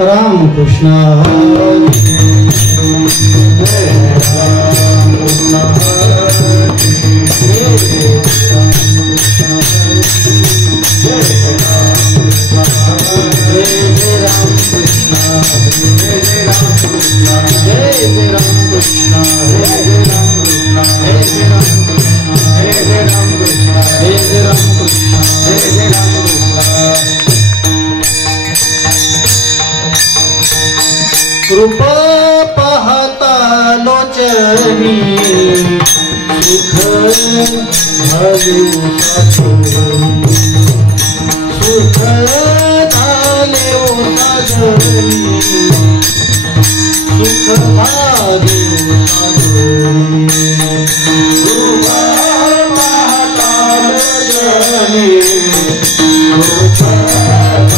राम कृष्ण रूप पाहता लोचनी सुख झाले सुख झाले साजनी सुख भाले रूप पाहता लोचनी सुख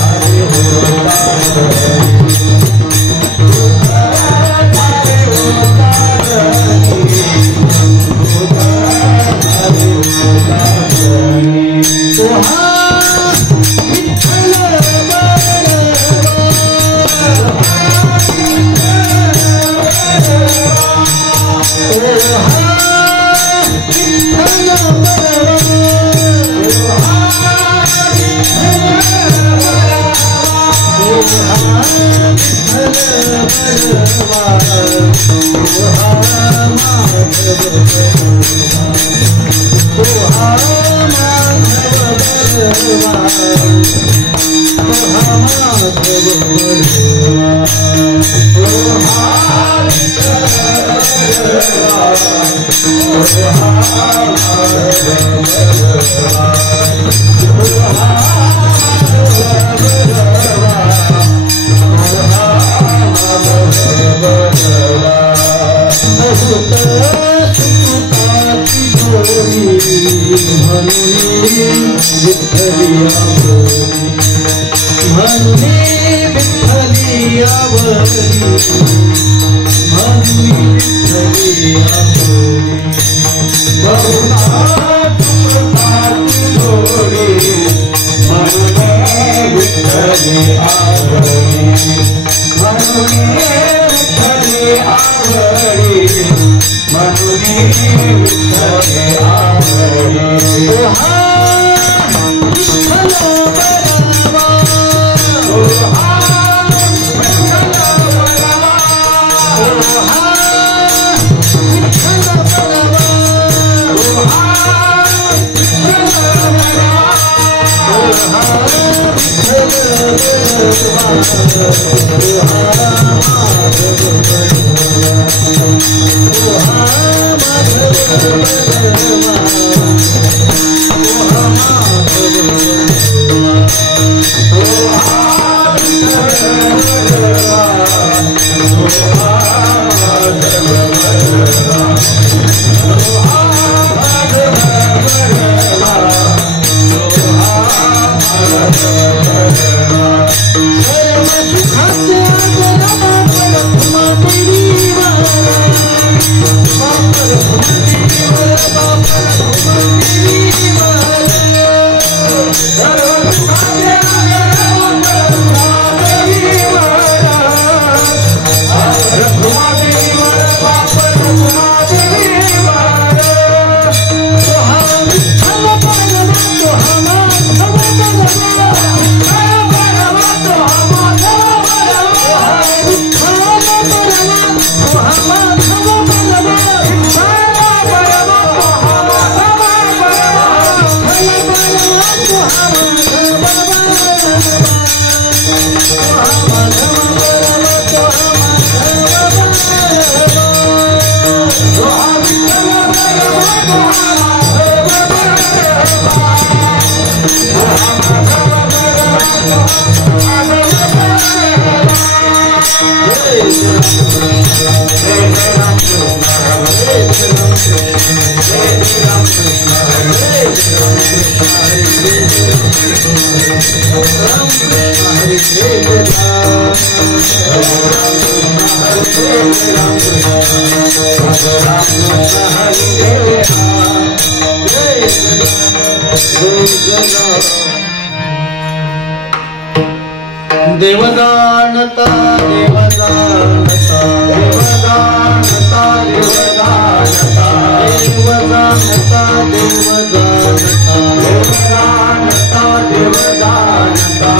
देव जाणता देव जाणता देव जाणता देव जाणता देव जाणता देव जाणता देव जाणता देव जाणता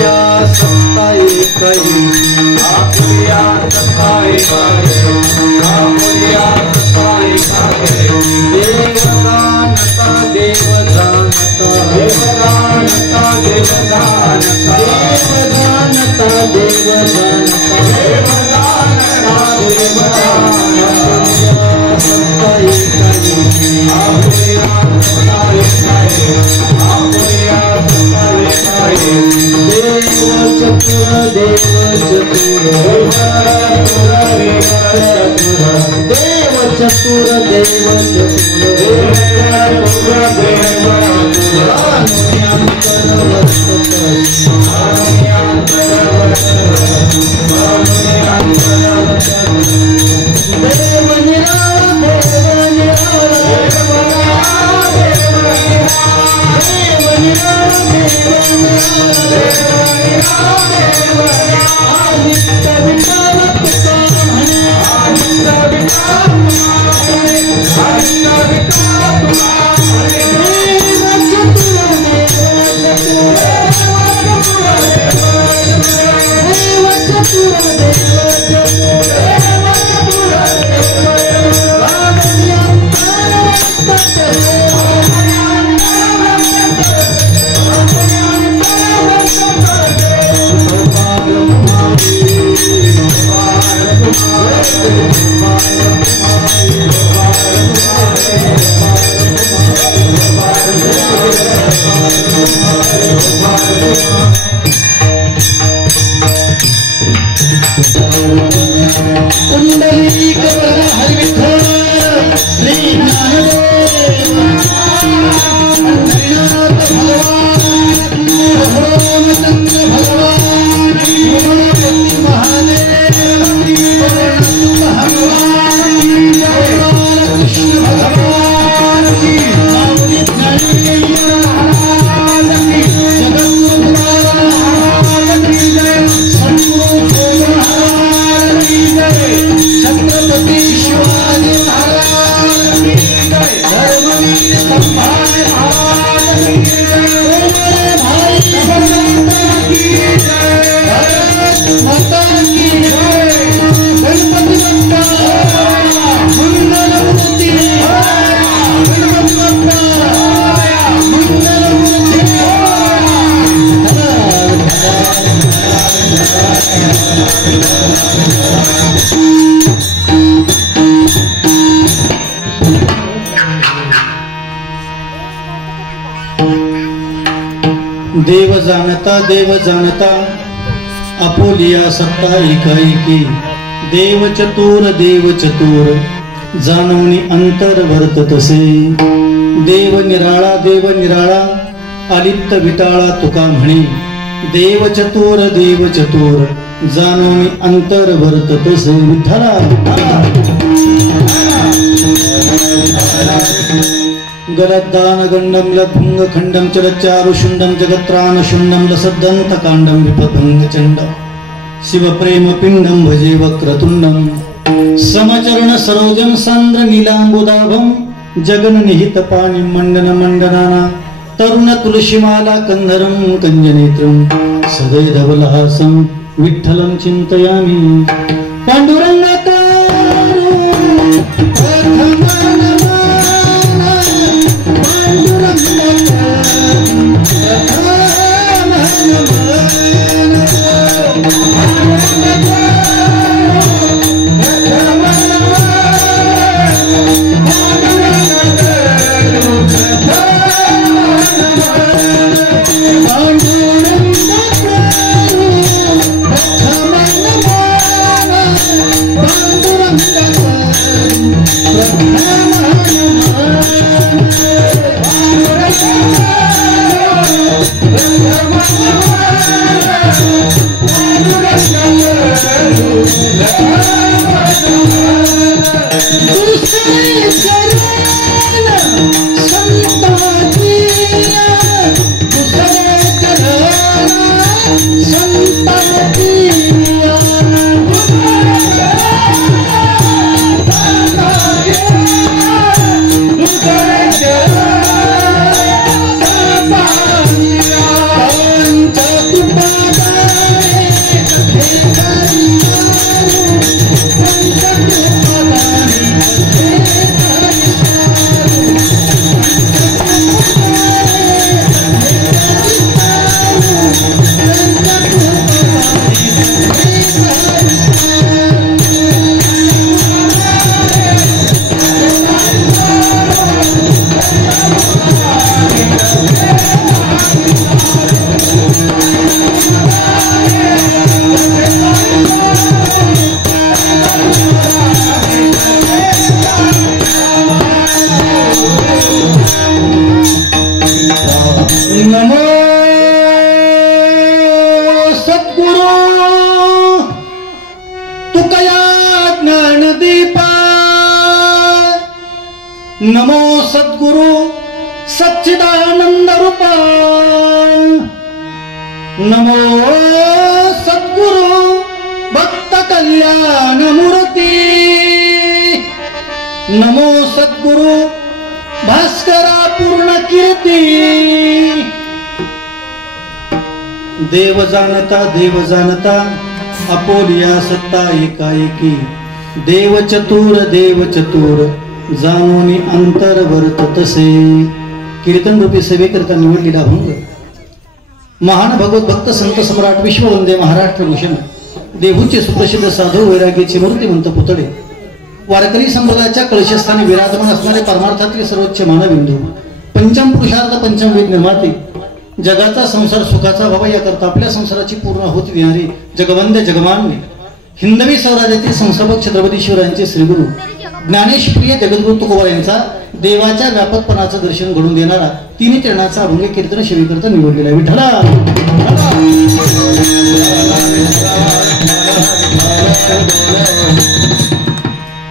या सत्ता एकही आपुया सत्ता एकाहे आपुया सत्ता एकाहे देव जाणता देव जाणता देव जाणता देव जाणता देव जाणता देव जाणता देव जाणता सत्ता एकाही आपुया सत्ता एकाहे आपुया सत्ता एकाहे देव चतुर देव चतुर देव चतुर देव देव जाणता आपुलिया सत्ता एकाएकी देव चतुर जाणवणी अंतर वर्ततसे देव निराळा अलिप्त विटाळा तुका म्हणे देव चतुर जाणवणी अंतर वर्ततसे विठ्ठला गलद्दान गंडम लभुंग खंडम चरचारुषुंडम जगत्रान शुंडम लसद्दंत कांडम विपभंग चंड शिव प्रेम पिंडम भजे वक्रतुंडम समचरण सरोजम सांद्र नीलांबुदाभम जगन निहित पाणी मंडन मंडनाना तरुण तुलसीमाला कंधरम कंजनेत्रम सदैधवलहासम विठ्ठलं चिंतयामि पांडुरंगाता संता नमो सद्गुरु तुकया ज्ञानदीपा, नमो सद्गुरु सच्चिदानंद रूपा, नमो सद्गुरु भक्त कल्याण मूर्ती, नमो सद्गुरु भास्करा पूर्ण कीर्ती. देव जाणता अपोलिया सत्ता एकाएकी, देव चतुर जाणूनी अंतर वर्त तसे. कीर्तन रूपी सेवेकरता निवडलेला अभंग महान भगवत भक्त संत सम्राट विश्ववंदे महाराष्ट्र भूषण देहूचे सुप्रसिद्ध साधू वैराग्याचे मूर्तिमंत पुतळे, वारकरी संप्रदायाच्या कळशस्थानी विराजमान असणारे परमार्थातील सर्वोच्च मानबिंदू, पंचम पुरुषार्थ पंचम वेद निर्माते, जगाचा संसार सुखाचा व्हावा याकरता आपल्या संसाराची पूर्ण होती देणारी जगवंद्य जगमान्य हिंदवी स्वराज्यातील संस्थापक छत्रपती शिवरायांचे श्रीगुरु ज्ञानेशप्रिय जगद्गुरु तुकोबा यांचा देवाच्या व्यापकपणाचं दर्शन घडून देणारा तिन्ही चरणाचा अभंग कीर्तन सेवेकरता निवडलेला आहे. विठ्ठला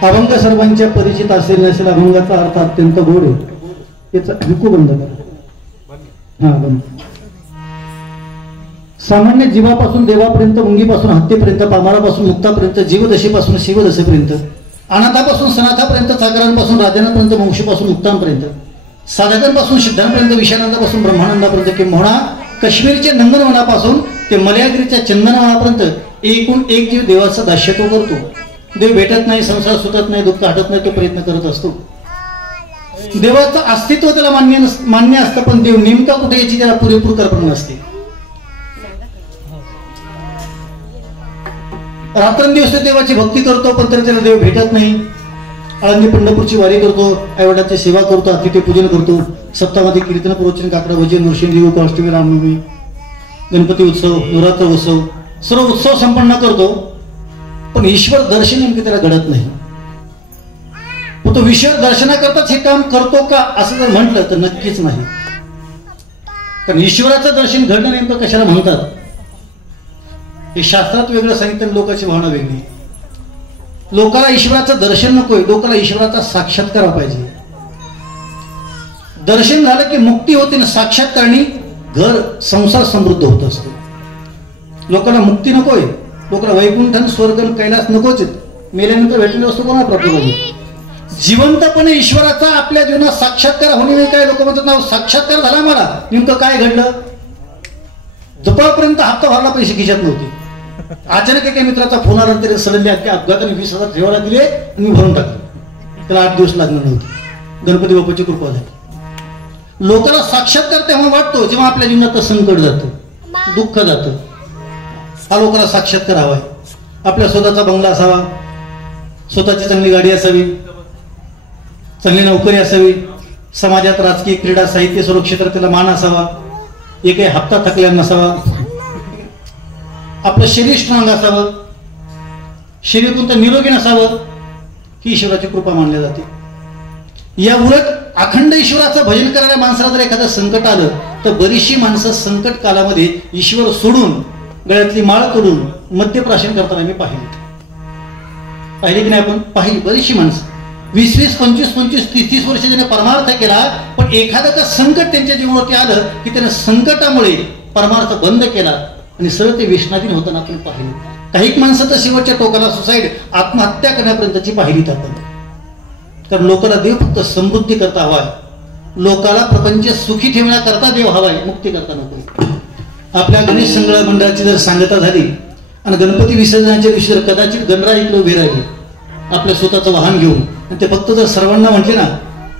अभंग सर्वांच्या परिचित असेल नसेल, अभंगाचा अर्थ अत्यंत गोड आहे. याचा ऐकू बंद करा. हा बंद. सामान्य जीवापासून देवापर्यंत, मुंगीपासून हत्तीपर्यंत, पामारापासून मुक्तापर्यंत, जीवदशेपासून शिवदशेपर्यंत, अनाथापासून सनाथापर्यंत, चाकरांपासून राजांपर्यंत, वंशीपासून मुक्तांपर्यंत, साधकांपासून सिद्धांपर्यंत, विषयानंदापासून ब्रह्मानंदापर्यंत, किंबहुना काश्मीरच्या नंदनवनापासून ते मलयागिरीच्या चंदनवनापर्यंत एकूण एक जीव देवाचा दास्यत्व करतो. देव भेटत नाही, संसार सुटत नाही, दुःख हटत नाही, तो प्रयत्न करत असतो. देवाचं अस्तित्व त्याला मान्य असतं, पण देव नेमका कुठे याची त्याला पुरेपूर कल्पना नसते. रात्रंदिवस देवाची भक्ती करतो, पण तरी त्याला देव भेटत नाही. आळंदी पंढरपूरची वारी करतो, आईवडिलांची सेवा करतो, अतिथी पूजन करतो, सप्ताहामध्ये कीर्तन, प्रवचन, काकडा भजन, नृसिंह गोष्टमी, रामनवमी, गणपती उत्सव, नवरात्र उत्सव, सर्व उत्सव संपन्न करतो, पण ईश्वर दर्शन नेमके त्याला घडत नाही. तो ईश्वर दर्शनाकरताच हे काम करतो का असं जर म्हटलं तर नक्कीच नाही. कारण ईश्वराचं दर्शन घडणं नेमकं कशाला म्हणतात हे शास्त्रात वेगळं सांगितलं, लोकांची भावना वेगळी. लोकांना ईश्वराचं दर्शन नकोय, लोकांना ईश्वराचा साक्षात्कार पाहिजे. दर्शन झालं की मुक्ती होते ना, साक्षात्कारणी घर संसार समृद्ध होत असतो. लोकांना मुक्ती नकोय, लोकांना वैकुंठन स्वर्ग कैलास नकोच. मेल्यानंतर भेटलेली वस्तू कोणा प्राप्त पाहिजे. जिवंतपणे ईश्वराचा आपल्या जीवनात साक्षात्कार होणे काय लोक म्हणतात ना, साक्षात्कार झाला मला. नेमकं काय घडलं? जपापर्यंत हप्ता भरला, पैसे खिशात नव्हते. अचानक एका मित्राचा फोन आला, तरी सडनली अपघाताने 20,000 ठेवायला दिले आणि मी भरून टाकले. त्याला 8 दिवस लागणार नव्हते. गणपती बाप्पाची कृपा झाली. लोकांना साक्षात्कार तेव्हा वाटतो जेव्हा आपल्या जीवनात संकट जातं, दुःख जातं. हा लोकांना साक्षात्कार हवाय. आपल्या स्वतःचा बंगला असावा, स्वतःची चांगली गाडी असावी, चांगली नोकरी असावी, समाजात राजकीय, क्रीडा, साहित्य, सर्व क्षेत्रात त्याला मान असावा, एकही हप्ता थकल्या नसावा, आपलं शरीर स्ट्रॉंग असावं, शरीर कोणतं निरोगी नसावं, ही ईश्वराची कृपा मानली जाते. या उलट अखंड ईश्वराचं भजन करणाऱ्या माणसाला जर एखादं संकट आलं तर बरीचशी माणसं संकट कालामध्ये ईश्वर सोडून गळ्यातली माळ तोडून मद्यप्राशन करताना मी पाहिले की नाही? आपण पाहिली बरीचशी माणसं 20-20, 25-25, 30-30 वर्ष ज्याने परमार्थ केला, पण एखादं का संकट त्यांच्या जीवनावरती आलं की त्याने संकटामुळे परमार्थ बंद केला आणि सरळ ते व्यसनाधीन होताना आपण पाहिले. काही माणसं तर शेवटच्या टोकाला सुसाईड, आत्महत्या करण्यापर्यंतची पाहिलीत आपण. कारण लोकांना देव फक्त समृद्धी करता हवाय, लोकांना प्रपंच सुखी ठेवण्याकरता देव हवाय, मुक्ती करता नको. आपल्या गणेश संग्रह मंडळाची जर सांगता झाली आणि गणपती विसर्जनाच्या दिवशी जर कदाचित गणराई उभे राहिले आपलं स्वतःचं वाहन घेऊन, आणि ते फक्त जर सर्वांना म्हटले ना,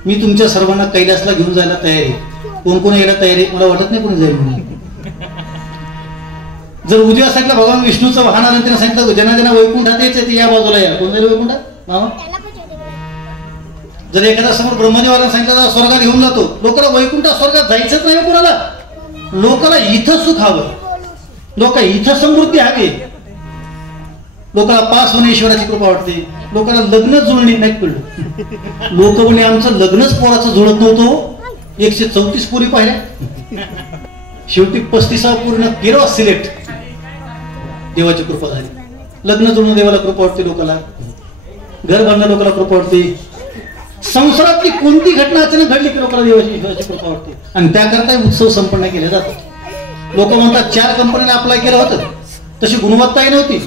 मी तुमच्या सर्वांना कैलासला घेऊन जायला तयार आहे, कोण कोण यायला तयार आहे? मला वाटत नाही कोणी जाईल म्हणून. जर उद्या सांगितलं भगवान विष्णूचं वाहन आलं, त्यांना सांगितलं ज्यांना ज्यांना वैकुंठात यायचं ते या बाजूला या. कोण जाईल वैकुंठात? मामा. जर एखाद्या समोर ब्रह्मदेवाला सांगितलं स्वर्गात घेऊन जातो, लोकांना वैकुंठात स्वर्गात जायचंच नाही कोणाला. लोकांना इथं सुख हवं, लोक इथं समृद्धी हवी. लोकांना पास होणे ईश्वराची कृपा वाटते, लोकांना लग्न जुळणे नाही कळलं. लोक म्हणे आमचं लग्नच पोराचं जुळत नव्हतं, 134 पोरी पाहिल्या, शेवटी 35 पूर्ण 13 सिलेक्ट. देवाची कृपा झाली. लग्न जुळणं देवाला कृपा वाटते, लोकांना घर बांधणं लोकांना कृपा वाटते. संसारातली कोणती घटना अचानक घडली की लोकांना देवाची ईश्वराची कृपा वाटते. आणि त्याकरता उत्सव संपन्न केले जातात. लोक म्हणतात 4 कंपनीने अप्लाय केलं होतं, तशी गुणवत्ताही नव्हती,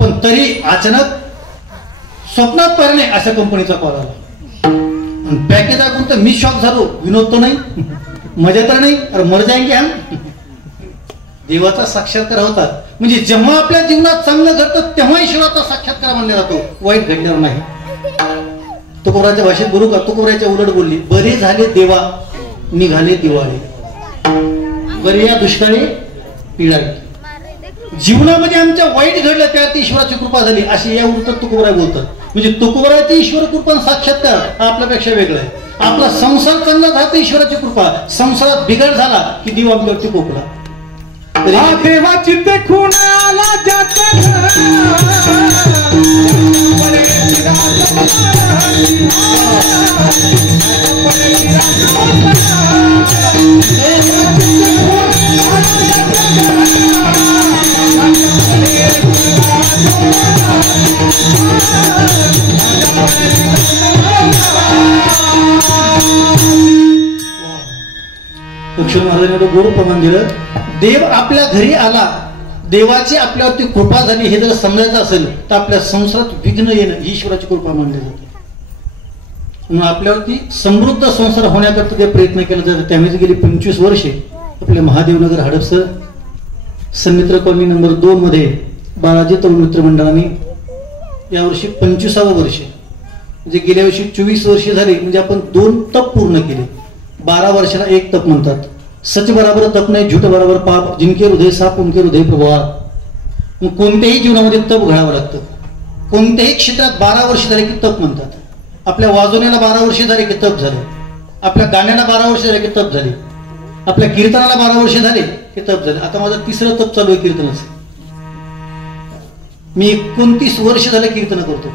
पण तरी अचानक स्वप्नात पाहिलं नाही अशा कंपनीचा कॉल आला. आणि पॅकेज ऐकून तर मी शॉक झालो. विनोद तो नाही, मजा तर नाही, अरे मर जाएंगे हम. देवाचा साक्षात्कार होता. म्हणजे जेव्हा आपल्या जीवनात चांगलं घडतं तेव्हा ईश्वराचा साक्षात्कार मानला जातो, वाईट घडल्यावर नाही. तुकोबराच्या भाषेत बोलू का? तुकोबराच्या उलट बोलली, बरे झाले देवा निघाले दिवाळी, बरे या दुष्काळी पिढाळी. जीवनामध्ये आमच्या वाईट घडलं त्यात ईश्वराची कृपा झाली अशी या वृत्तात तुकोबराय बोलतात. म्हणजे तुकोबराची ईश्वर कृपा साक्षात्कार हा आपल्यापेक्षा वेगळा आहे. आपला संसार चांगला झाला तर ईश्वराची कृपा, संसारात बिघड झाला की देव आमच्यावरती कोपला. देवाची ते खुणाला लक्ष्मण महाराजांनी गोड प्रमाण दिलं. देव आपल्या घरी आला, देवाची आपल्यावरती कृपा झाली हे जर समजायचं असेल तर आपल्या संसारात विघ्न येणं ही ईश्वराची कृपा मानली जाते. म्हणून आपल्यावरती समृद्ध संसार होण्याकरता जे प्रयत्न केला जातात. त्यामुळे गेली 25 वर्षे आपले महादेवनगर हडपसर सन्मित्र कॉलनी नंबर 2 मध्ये बालाजी तरुण मित्र मंडळाने यावर्षी 25वं वर्ष, म्हणजे गेल्या वर्षी 24 वर्षे झाली. म्हणजे आपण 2 तप पूर्ण केले. 12 वर्षाला 1 तप म्हणतात. सच बराबर तप नाही, झूठ बराबर पाप, जिनके हृदय साप उनके हृदय प्रभाव. कोणत्याही जीवनामध्ये तप घडावं लागतं. कोणत्याही क्षेत्रात 12 वर्ष झाले की तप म्हणतात. आपल्या वाजवण्याला 12 वर्ष झाले की तप झाले, आपल्या गाण्याला 12 वर्ष झाले की तप झाले, आपल्या कीर्तनाला 12 वर्ष झाले की तप झाले. आता माझं 3रं तप चालू आहे कीर्तनाचं. मी 29 वर्ष झाले कीर्तन करतो.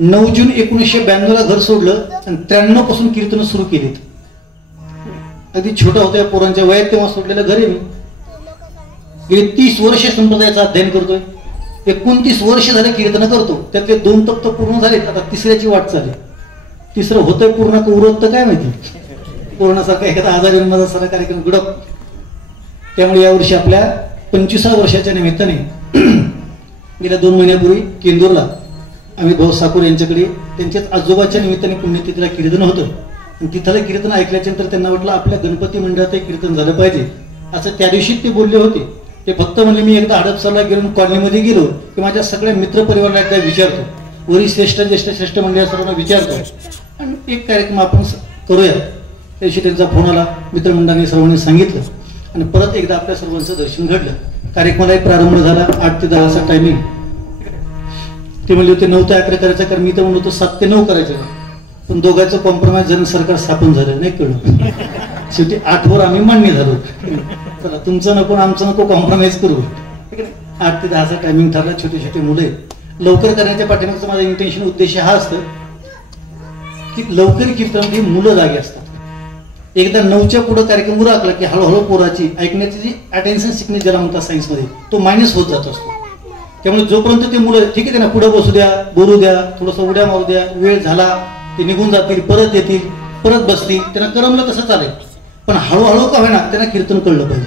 9 जून 1992 ला घर सोडलं आणि 93 पासून कीर्तन सुरू केलीत. अगदी छोटा होत्या पोरांच्या वयात तेव्हा सोडलेलं घर आहे मी. गेली 30 वर्ष संप्रदायाचं अध्ययन करतोय. 29 वर्ष झाले कीर्तन करतो. त्यातले 2 तप तर पूर्ण झालेत, आता 3ऱ्याची वाट चालली. 3रं होतंय पूर्ण का उरत तर काय माहिती. कोरोनासारखा एखादा आजारी माझा सारा कार्यक्रम गुडप. त्यामुळे यावर्षी आपल्या 25व्या वर्षाच्या निमित्ताने गेल्या 2 महिन्यापूर्वी केंदूरला आम्ही भाऊ साकोर यांच्याकडे त्यांच्याच आजोबाच्या निमित्ताने पुण्यतिथीला कीर्तन होतं. तिथलं कीर्तन ऐकल्याच्या नंतर त्यांना वाटलं आपल्या गणपती मंडळात कीर्तन झालं पाहिजे असं त्या दिवशी ते बोलले होते. ते फक्त म्हणले मी एकदा हडपसरला गेलो, कॉलनीमध्ये गेलो की माझ्या सगळ्या मित्र परिवाराला एकदा विचारतो, वरी श्रेष्ठ ज्येष्ठ श्रेष्ठ मंडळी सर्वांना विचारतो आणि एक कार्यक्रम आपण करूया. त्या दिवशी त्यांचा फोन आला, मित्रमंडळाने सर्वांनी सांगितलं आणि परत एकदा आपल्या सर्वांचं दर्शन घडलं. कार्यक्रमाला प्रारंभ झाला. 8 ते 10 असा टायमिंग. ते म्हणले होते 9 ते 11 करायचं, कारण मी तर म्हणलो होतो 7 ते 9 करायचं. पण दोघांचं कॉम्प्रोमाइज झालं, सरकार स्थापन झालं नाही कळलं. शेवटी 8 वर आम्ही मान्य झालो. चला तुमचं नको आमचं नको, कॉम्प्रोमाइज करू. 8 ते 10चा टायमिंग ठरला. छोटे छोटे मुले लवकर करण्याच्या पाठीमागचं माझं इंटेन्शन उद्देश हा असतं की लवकर कीर्तनामध्ये मुलं जागे असतात. एकदा 9च्या पुढे कार्यक्रम उरकला की हळूहळू पोराची ऐकण्याची जी अटेन्शन सिकनेस ज्याला म्हणतात सायन्समध्ये तो मायनस होत जात असतो. त्यामुळे जोपर्यंत ते मुलं ठीक आहे त्यांना पुढे बसू द्या, बोलू द्या, थोडंसं उड्या मारू द्या, वेळ झाला ते निघून जातील, परत येतील, परत बसतील, त्यांना करमलं तसं चालेल. पण हळूहळू का होईना त्यांना कीर्तन कळलं पाहिजे.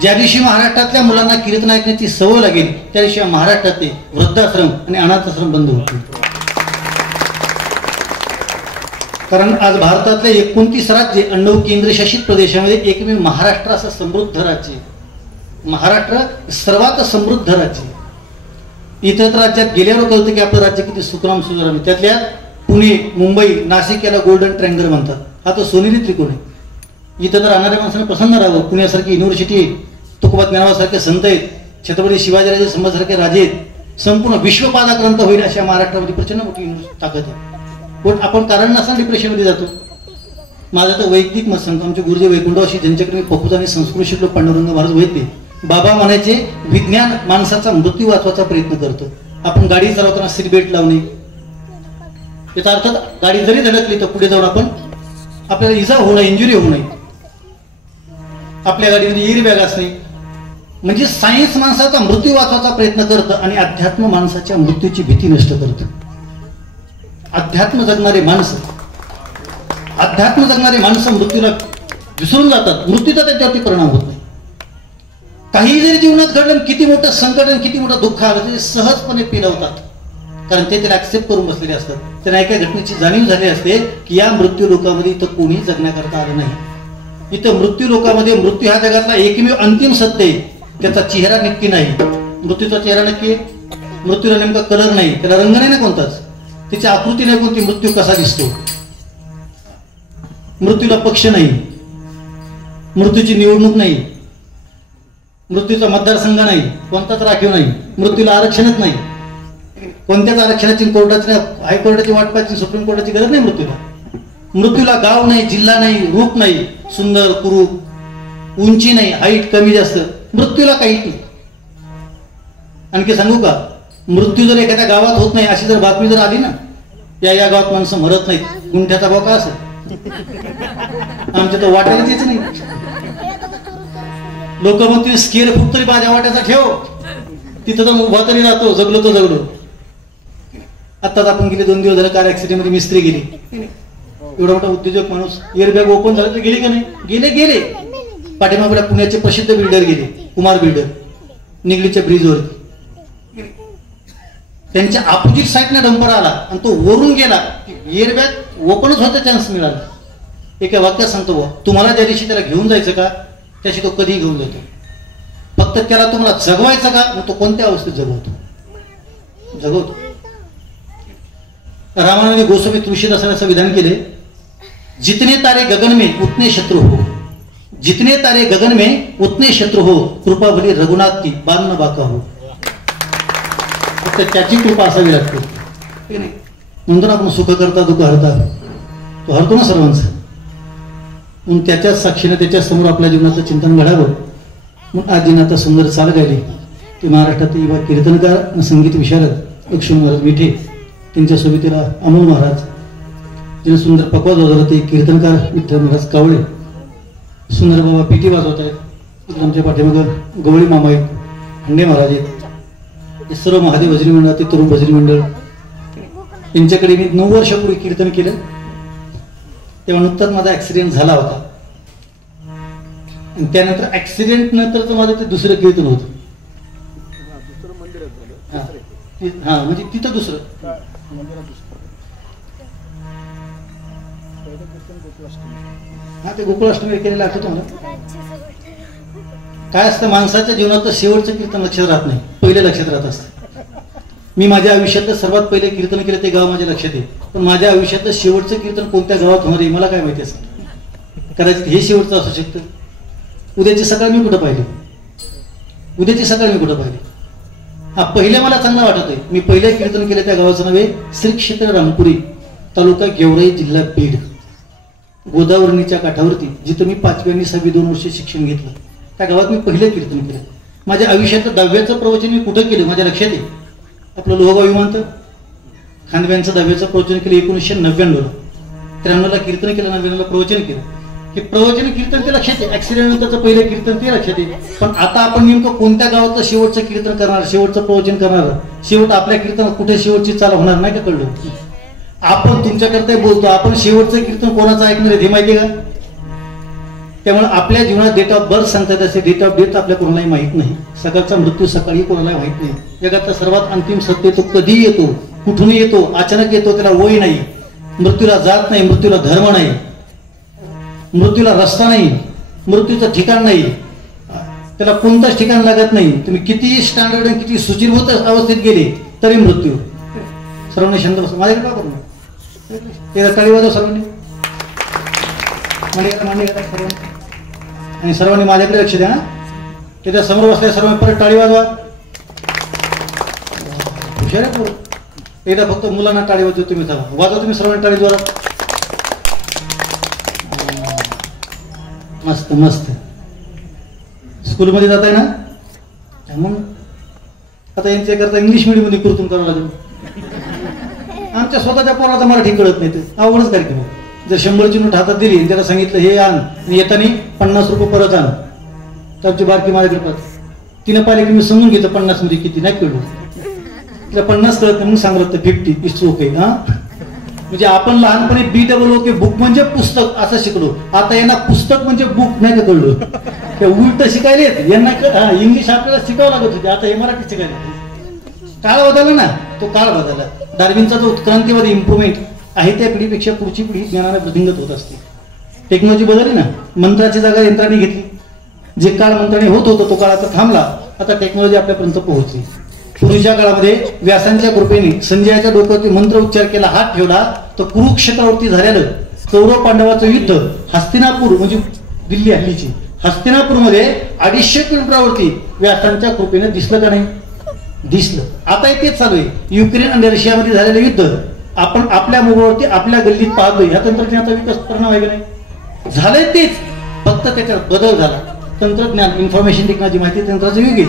ज्या दिवशी महाराष्ट्रातल्या मुलांना कीर्तन ऐकण्याची सवय लागेल त्या दिवशी महाराष्ट्रातले वृद्धाश्रम आणि अनाथाश्रम बंद होतील. कारण आज भारतातल्या 29 राज्य आणि 9 केंद्रशासित प्रदेशामध्ये एकमेव महाराष्ट्र असं समृद्ध राज्य. महाराष्ट्र सर्वात समृद्ध राज्य. इतर राज्यात गेल्यावर कळतं की आपलं राज्य किती सुखराम सुखराम. त्यातल्या पुणे, मुंबई, नाशिक याला गोल्डन ट्रँगल म्हणतात. हा तो सोनेरी त्रिकोण आहे. इथं तर राहणाऱ्या माणसाने प्रसन्न राहावं. पुण्यासारखी युनिव्हर्सिटी आहे, तुकोबा ज्ञानोबासारखे संत आहेत, छत्रपती शिवाजीराजे समाजासारखे राजे आहेत, संपूर्ण विश्व पादाक्रांत होईल अशा महाराष्ट्रामध्ये प्रचंड मोठी ताकद आहे. पण आपण कारण नसताना डिप्रेशनमध्ये जातो. माझं तर वैयक्तिक मत सांगतो, आमचे गुरुजी वैकुंठवासी ज्यांच्याकडे मी पपुज आणि संस्कृत शिकलो, पांडुरंग महाराज वैद्य, बाबा म्हणायचे विज्ञान माणसाचा मृत्यू वाचवायचा प्रयत्न करतं. आपण गाडी चालवताना सीट बेल्ट लावणे, याचा अर्थ गाडी जरी धडकली तर पुढे जाऊन आपण आपल्याला इजा होणं, इंजुरी होऊ नये. आपल्या गाडीमध्ये एअर बॅग असणे, म्हणजे सायन्स माणसाचा मृत्यू वाचवायचा प्रयत्न करतं आणि अध्यात्म माणसाच्या मृत्यूची भीती नष्ट करतं. अध्यात्म जगणारे माणसं मृत्यूला विसरून जातात. मृत्यूचा त्याच्यावरती परिणाम होत नाही. काही जरी जीवनात घडलं, किती मोठं संकट आणि किती मोठं दुःख आलं तरी सहजपणे पिलवतात, कारण ते त्याला ऍक्सेप्ट करून बसलेले असतात. त्यांना एका घटनेची जाणीव झाली असते की या मृत्यू लोकामध्ये इथं कोणी जगण्याकरता आलं नाही. इथं मृत्यू लोकामध्ये मृत्यू हा जगातला एकमेव अंतिम सत्य आहे. त्याचा चेहरा नक्की नाही. मृत्यूचा चेहरा नक्की आहे. मृत्यूला नेमका कलर नाही, त्याला रंग नाही ना कोणताच, त्याची आकृती नाही कोणती, मृत्यू कसा दिसतो. मृत्यूला पक्ष नाही, मृत्यूची निवडणूक नाही, मृत्यूचा मतदारसंघ नाही, कोणताच राखीव नाही, मृत्यूला आरक्षणच नाही. कोणत्याच आरक्षणाची, कोर्टाची, हायकोर्टाची वाट पाहायची, सुप्रीम कोर्टाची गरज नाही मृत्यूला. मृत्यूला गाव नाही, जिल्हा नाही, रूप नाही, सुंदर कुरूप, उंची नाही, हाईट कमी जास्त, मृत्यूला काहीच नाही. आणखी सांगू का, मृत्यू जर एखाद्या गावात होत नाही अशी जर बातमी जर आली ना, या गावात माणसं मरत नाहीत, गुंठ्याचा भाव का असेल, आमच्या तर वाट्यालाच यायचं नाही. लोक मग तुम्ही स्केअर फूट तरी माझ्या वाट्याचा ठेव, तिथं तर उभा तरी राहतो, जगलो तो जगलो. आत्ताच आपण गेले 2 दिवस झाले कार ऍक्सिडेंट मध्ये मिस्त्री गेली. एवढा मोठा उद्योजक माणूस, एअरबॅग ओपन झालं तर गेले का नाही, गेले. पाठीमागल्या पुण्याचे प्रसिद्ध बिल्डर गेले, कुमार बिल्डर, निगडीच्या ब्रिजवरती. त्यांच्या अपोजिट साईडने डंपर आला आणि तो वरून गेला. एअरबॅग ओपनच व्हायचा चान्स मिळाला. एका वाक्यात सांगतो, तुम्हाला ज्या दिवशी त्याला घेऊन जायचं का त्याशी तो कधीही घेऊन जातो. फक्त त्याला तुम्हाला जगवायचं का, मग तो कोणत्या अवस्थेत जगवतो. रामानंद गोस्वामी तुळशीदासाने असं विधान केले, जितने तारे गगन में उतने शत्रु हो, जितने तारे गगन में उतने शत्रु हो, कृपा भली रघुनाथ की बाल न बाका हो. फक्त त्याची कृपा असावी लागते. नंतर आपण सुख करता दुःख हरता, तो हरतो ना सर्वांचं. म्हणून त्याच्याच साक्षीने त्याच्या समोर आपल्या जीवनाचं चिंतन घडावं. म्हणून आजीनं आता सुंदर चाल गायली. ते महाराष्ट्रातील युवा कीर्तनकार आणि संगीत विशारद लक्ष्मण महाराज मिठे, त्यांच्या सोबतीला अमोल महाराज, ज्यांनी सुंदर पकवाज वाजवला ते कीर्तनकार विठ्ठल महाराज कावळे, सुंदर बाबा पिटी वाजवत आहेत. आमच्या पाठीमागं गवळी मामा आहेत, हंडे महाराज आहेत. हे सर्व महादेव भजनी मंडळ, ते तरुण भजनी मंडळ, यांच्याकडे मी 9 वर्षापूर्वी कीर्तन केलं. तेव्हा नुकताच माझा ऍक्सिडेंट झाला होता आणि त्यानंतर ऍक्सिडेंट नंतरच माझं ते दुसरं कीर्तन होतं. हा म्हणजे तिथं दुसरं. हा ते गोकुळाष्टमी केलेलं आठवतं मला. काय असतं, माणसाच्या जीवनात शेवटचं कीर्तन लक्षात राहत नाही, पहिले लक्षात राहत असतं. मी माझ्या आयुष्यातलं सर्वात पहिले कीर्तन केलं ते गाव माझ्या लक्षात आहे, पण माझ्या आयुष्यातलं शेवटचं कीर्तन कोणत्या गावात होणार आहे मला काय माहिती असतं. कदाचित हे शेवटचं असू शकतं. उद्याची सकाळ मी कुठं पाहिली, हा पहिले मला चांगला वाटत आहे. मी पहिले कीर्तन केलं त्या गावाचं नाव आहे श्री क्षेत्र रामपुरी, तालुका गेवराई, जिल्हा बीड. गोदावरीच्या काठावरती, जिथं मी 5वी आणि 6वी 2 वर्ष शिक्षण घेतलं, त्या गावात मी पहिले कीर्तन केलं. माझ्या आयुष्यातलं 10व्याचं प्रवचन मी कुठं केलं माझ्या लक्षात आहे. आपलं लोहगाव विमानतळ, खांदव्यांचं 10व्याचं प्रवचन केलं 1999ला. 93ला कीर्तन केलं, 99ला प्रवचन केलं. हे प्रवचन कीर्तन ते लक्षात आहे. ऍक्सिडेंट नंतरचं पहिलं कीर्तन ते लक्षात आहे. पण आता आपण नेमकं कोणत्या गावातलं शेवटचं कीर्तन करणार, शेवटचं प्रवचन करणार, शेवट आपल्या कीर्तनात कुठे शेवटची चाल होणार नाही का कळलं. आपण तुमच्याकरता बोलतो, आपण शेवटचं कीर्तन कोणाचं ऐकणार आहे हे माहिती आहे का. त्यामुळे आपल्या जीवनात डेट ऑफ बर्थ सांगतात, असे डेट ऑफ डेथ आपल्या कोणालाही माहित नाही. सकाळचा मृत्यू सकाळी कोणालाही माहित नाही. जगातला सर्वात अंतिम सत्य तो कधी येतो, कुठून येतो, अचानक येतो, त्याला वय नाही. मृत्यूला जात नाही, मृत्यूला धर्म नाही, मृत्यूला रस्ता नाही, मृत्यूचं ठिकाण नाही, त्याला कोणतंच ठिकाण लागत नाही. तुम्ही किती स्टँडर्ड आणि किती सुचिरभूत अवस्थेत गेले तरी मृत्यू. सर्वांनी शांत बस, माझ्याकडे का करू ते टाळी वाजव सर्वांनी, सर्वांनी आणि सर्वांनी माझ्याकडे लक्ष द्या. त्याच्या समोर बसल्या सर्वांनी परत टाळी वाजवा. हुशार आहे पोरं. एकदा फक्त मुलांना टाळी वाजव, तुम्ही वाजवा, तुम्ही सर्वांनी टाळी द्वारा. मस्त मस्त. स्कूलमध्ये जाताय ना, मग आता यांच्याकरता इंग्लिश मीडियम मध्ये कृतून करावं लागेल. आमच्या स्वतःच्या पोराला मराठी कळत नाही, ते अवघडच कार्यक्रम. जर 100ची नोट हातात दिली आणि त्याला सांगितलं हे आण आणि येताना 50 रुपये परत आण, तर आमची बारकी माझ्याकडे पाहत. तिनं पाहिले की मी समजून घेतो 50 मध्ये किती, नाही कळलं तिला 50 कळत नाही, मग सांगत 50 इट्स ओके. हा म्हणजे आपण लहानपणी BOOK बुक म्हणजे पुस्तक असं शिकलो. आता यांना पुस्तक म्हणजे बुक नाही का कळलं, ते उलट शिकायले. यांना इंग्लिश आपल्याला शिकावं लागत होते, आता हे मराठी शिकायला. काळ बदलला ना, तो काळ बदलला. डार्विनचा जो उत्क्रांतीवादी इम्प्रुव्हमेंट आहे त्या पिढीपेक्षा पुढची पिढी ज्ञानाने वृद्धिंगत होत असते. टेक्नॉलॉजी बदलली ना, मंत्राची जागा यंत्राने घेतली. जे काळ मंत्राने होत होतं तो काळ आता थांबला, आता टेक्नॉलॉजी आपल्यापर्यंत पोहोचली. पूर्वीच्या काळामध्ये व्यासांच्या कृपेने संजयाच्या डोक्यावरती मंत्र उच्चार केला, हात ठेवला, तर कुरुक्षेत्रावरती झालेलं कौरव पांडवाचं युद्ध हस्तिनापूर म्हणजे दिल्ली हल्लीची हस्तिनापूरमध्ये 250 किलोमीटरवरती व्यासांच्या कृपेने दिसलं का नाही? दिसलं. आता तेच चालू आहे. युक्रेन आणि रशियामध्ये झालेलं युद्ध आपण आपल्या मोबाईलवरती आपल्या गल्लीत पाहतोय. ह्या तंत्रज्ञानाचा विकास परिणाम आहे का नाही? झालंय तेच, फक्त त्याच्यात बदल झाला. तंत्रज्ञान, इन्फॉर्मेशन टेक्नॉलॉजी, माहिती तंत्राचं युग आहे.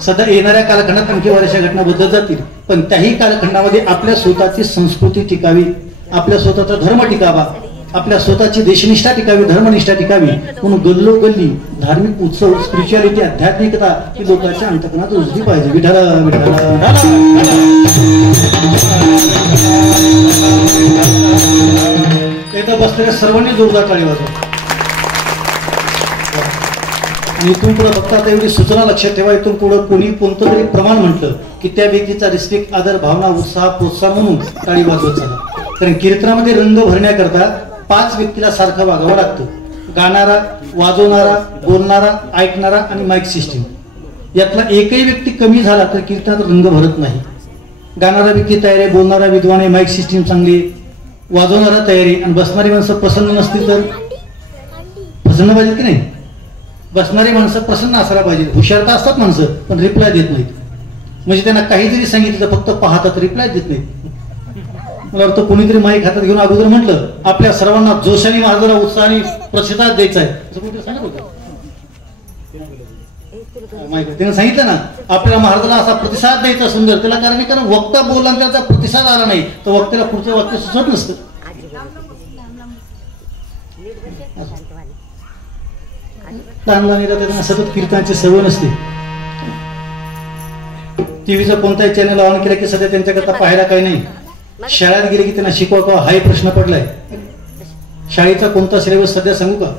सध्या येणाऱ्या कालखंडात आणखी बऱ्याचशा घटना बदलत जातील, पण त्याही कालखंडामध्ये आपल्या स्वतःची संस्कृती टिकावी, आपल्या स्वतःचा धर्म टिकावा, आपल्या स्वतःची देशनिष्ठा टिकावी, धर्मनिष्ठा टिकावी. म्हणून गल्लोगल्ली धार्मिक उत्सव, स्पिरिच्युअलिटी, आध्यात्मिकता ही लोकांच्या अंतकरणात रुजली पाहिजे. विठ्ठल इथं बसलेल्या सर्वांनी जोरदार टाळी वाजवा. इथून पुढे फक्त आता एवढी सूचना लक्षात ठेवा, इथून पुढे कोणी कोणतं तरी प्रमाण म्हटलं की त्या व्यक्तीचा रिस्पेक्ट, आदर, भावना, उत्साह, प्रोत्साहन म्हणून टाळी वाजवत चला. कारण कीर्तनामध्ये रंग भरण्याकरता 5 व्यक्तीला सारखं वागावं लागतं. गाणारा, वाजवणारा, बोलणारा, ऐकणारा आणि माईक सिस्टीम. यातला एकही व्यक्ती कमी झाला तर कीर्तनात रंग भरत नाही. गाणारा व्यक्ती तयार आहे, बोलणारा विद्वान आहे, माईक सिस्टीम चांगली, वाजवणारा तयारी, आणि बसणारी माणसं प्रसन्न नसतील तर प्रसन्न पाहिजे की नाही? बसणारी माणसं प्रसन्न असायला पाहिजे. हुशार तर असतात माणसं, पण रिप्लाय देत नाहीत. म्हणजे त्यांना काही जरी सांगितलं फक्त पाहतात, रिप्लाय देत नाहीत. मला वाटतं कोणीतरी माईक हातात घेऊन अगोदर म्हटलं आपल्या सर्वांना जोशाने, महाराजांना उत्साहाने प्रतिसाद द्यायचा आहे, असं कोणीतरी सांगत होतं. त्याने सांगितलं ना आपल्याला महाराजांना असा प्रतिसाद द्यायचा सुंदर. त्याला कारण वक्ता बोलला आणि त्याचा प्रतिसाद आला नाही तर वक्त्याला पुढचं वाक्य सुचत नसतं. लहान लहान सतत कीर्तनाची सवय नसते. टीव्हीचा कोणताही चॅनल ऑन केला की सध्या त्यांच्याकरता पाहायला काही नाही. शाळेत गेले की त्यांना शिकवा हाही प्रश्न पडलाय. शाळेचा कोणता सिलेबस सध्या सांगू का?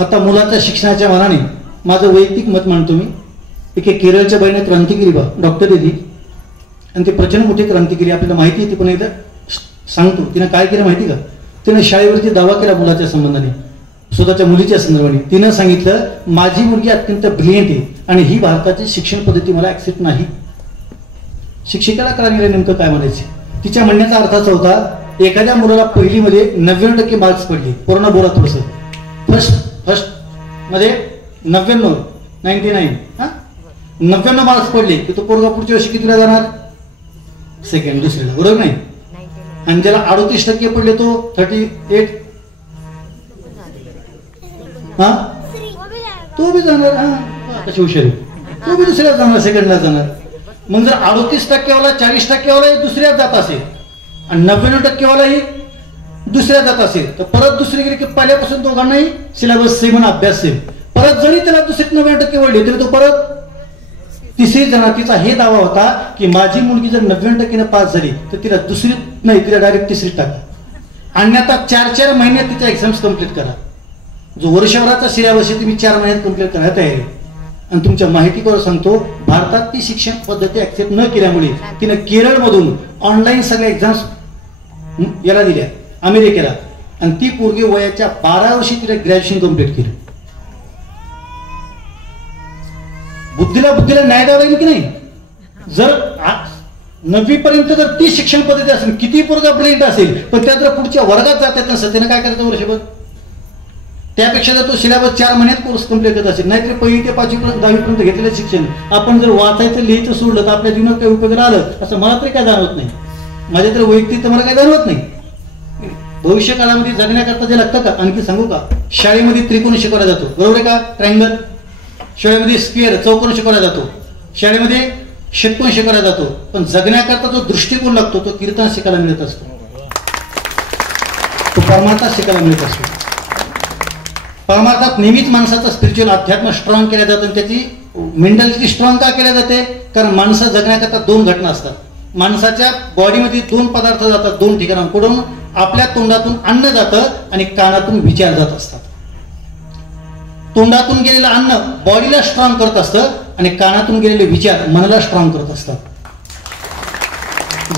आता मुलाच्या शिक्षणाच्या मानाने माझं वैयक्तिक मत मांडतो मी. एके केरळच्या बाईने क्रांती केली, डॉक्टर दिली, आणि ते प्रचंड मोठी क्रांती केली. आपल्याला माहिती आहे ती, पण एकदा सांगतो तिनं काय केलं माहिती का? तिनं शाळेवरती दावा केला मुलाच्या संबंधाने, स्वतःच्या मुलीच्या संदर्भाने. तिनं सांगितलं माझी मुलगी अत्यंत ब्रिलियंट आहे आणि ही भारताची शिक्षण पद्धती मला ऍक्सेप्ट नाही. शिक्षिकेला कळालेलं नेमकं काय म्हणायचे. तिच्या म्हणण्याचा अर्थ असा होता एखाद्या मुलाला पहिलीमध्ये 99% मार्क्स पडले. पूर्ण बोला थोडस. फर्स्ट मध्ये 99 मार्क्स पडले की तो पोरगा पुढच्या वर्षी कितीला जाणार? सेकंड, दुसरीला, बरोबर नाही? आणि ज्याला 38% पडले तो 38, तो बी जाणार. कशी हुशारी, तो बी दुसऱ्यात जाणार, सेकंडला जाणार. मग जर 38%वाला 40%वाला दुसऱ्यात जात असेल आणि 99%वालाही दुसऱ्यात जात असेल तर परत दुसरी गेली की पहिल्यापासून दोघांनाही सिलेबस सेम आणि अभ्यास सेम. परत जरी त्याला दुसरीत 90% वळले तरी तो परत तिसरी जाणार. तिचा हे दावा होता की माझी मुलगी जर 90% पास झाली तर तिला दुसरीत नाही, तिला डायरेक्ट तिसरीत टाका. अन्यथा 4 महिन्यात तिच्या एक्झाम्स कम्प्लीट करा. जो वर्षभराचा सिलेबस आहे तुम्ही 4 महिन्यात कम्प्लीट करायला तयार आहे. आणि तुमच्या माहितीवर सांगतो भारतात ती शिक्षण पद्धती ऍक्सेप्ट न केल्यामुळे तिने केरळमधून ऑनलाईन सगळ्या एक्झाम्स याला दिल्या, अमेरिकेला. आणि ती पोरगी वयाच्या 12 वर्षी तिने ग्रॅज्युएशन कम्प्लीट केलं. बुद्धीला न्याय द्यावा लागेल की नाही? जर 9वी पर्यंत जर ती शिक्षण पद्धती असेल, किती पोरगा ब्रिलियंट असेल, पण त्या जर पुढच्या वर्गात जात येत नसेल त्यानं काय करायचं वर्षभर? त्यापेक्षा जर तो सिलेबस 4 महिन्यात कोर्स कम्प्लीट करत असेल. नाहीतर 1ली ते 5वी पर्यंत 10वी पर्यंत घेतलेलं शिक्षण आपण जर वाचायचं, लिहायचं सोडलं तर आपल्या जीवनात काही उपयोगाला आलं असं मला तरी काय जाणवत नाही. माझ्या तरी वैयक्तिक तर मला काय जाणवत नाही. भविष्य काळामध्ये जगण्याकरता जे लागतं का आणखी सांगू का? शाळेमध्ये त्रिकोण शिकवला जातो, बरोबर आहे का? ट्रायंगल. शाळेमध्ये स्क्वेअर, चौकोन शिकवला जातो. शाळेमध्ये षटकोन शिकवला जातो, पण जगण्याकरता जो दृष्टिकोन लागतो तो कीर्तन शिकायला मिळत असतो, तो परमार्थ शिकायला मिळत असतो. परमार्थात नेहमीच माणसाचा स्पिरिच्युअल अध्यात्म स्ट्रॉंग केलं जातं आणि त्याची मेंटॅलिटी स्ट्रॉंग का केल्या जाते? कारण माणसं जगण्याकरता दोन घटना असतात. माणसाच्या बॉडीमध्ये दोन पदार्थ जातात दोन ठिकाणांकडून. आपल्या तोंडातून अन्न जातं आणि कानातून विचार जात असतात. तोंडातून गेलेलं अन्न बॉडीला स्ट्रॉंग करत असतं आणि कानातून गेलेले विचार मनाला स्ट्रॉंग करत असतात.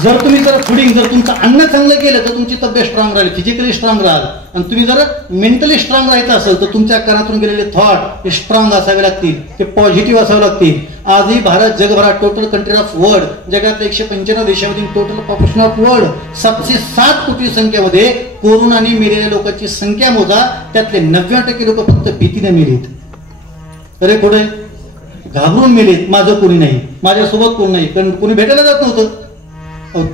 जर तुम्ही फुडिंग जर तुमचं अन्न चांगलं केलं तर तुमची तब्येत स्ट्रॉंग राहील, फिजिकली स्ट्रॉंग राहाल. आणि तुम्ही जर मेंटली स्ट्रॉंग राहायचं असेल तर तुमच्या कानातून गेलेले थॉट हे स्ट्रॉंग असावे लागतील, ते पॉझिटिव्ह असावे लागतील. आजही भारत जगभरात टोटल कंट्री ऑफ वर्ल्ड जगातल्या 195 देशांमधील टोटल पॉप्युलेशन ऑफ वर्ल्ड 707 कोटी संख्येमध्ये कोरोनाने मेलेल्या लोकांची संख्या मोजा, त्यातले 90% लोक फक्त भीतीने मेलेत. अरे पुढे घाबरून मेलेत, माझं कोणी नाही, माझ्यासोबत कोण नाही, कारण कोणी भेटायला जात नव्हतं.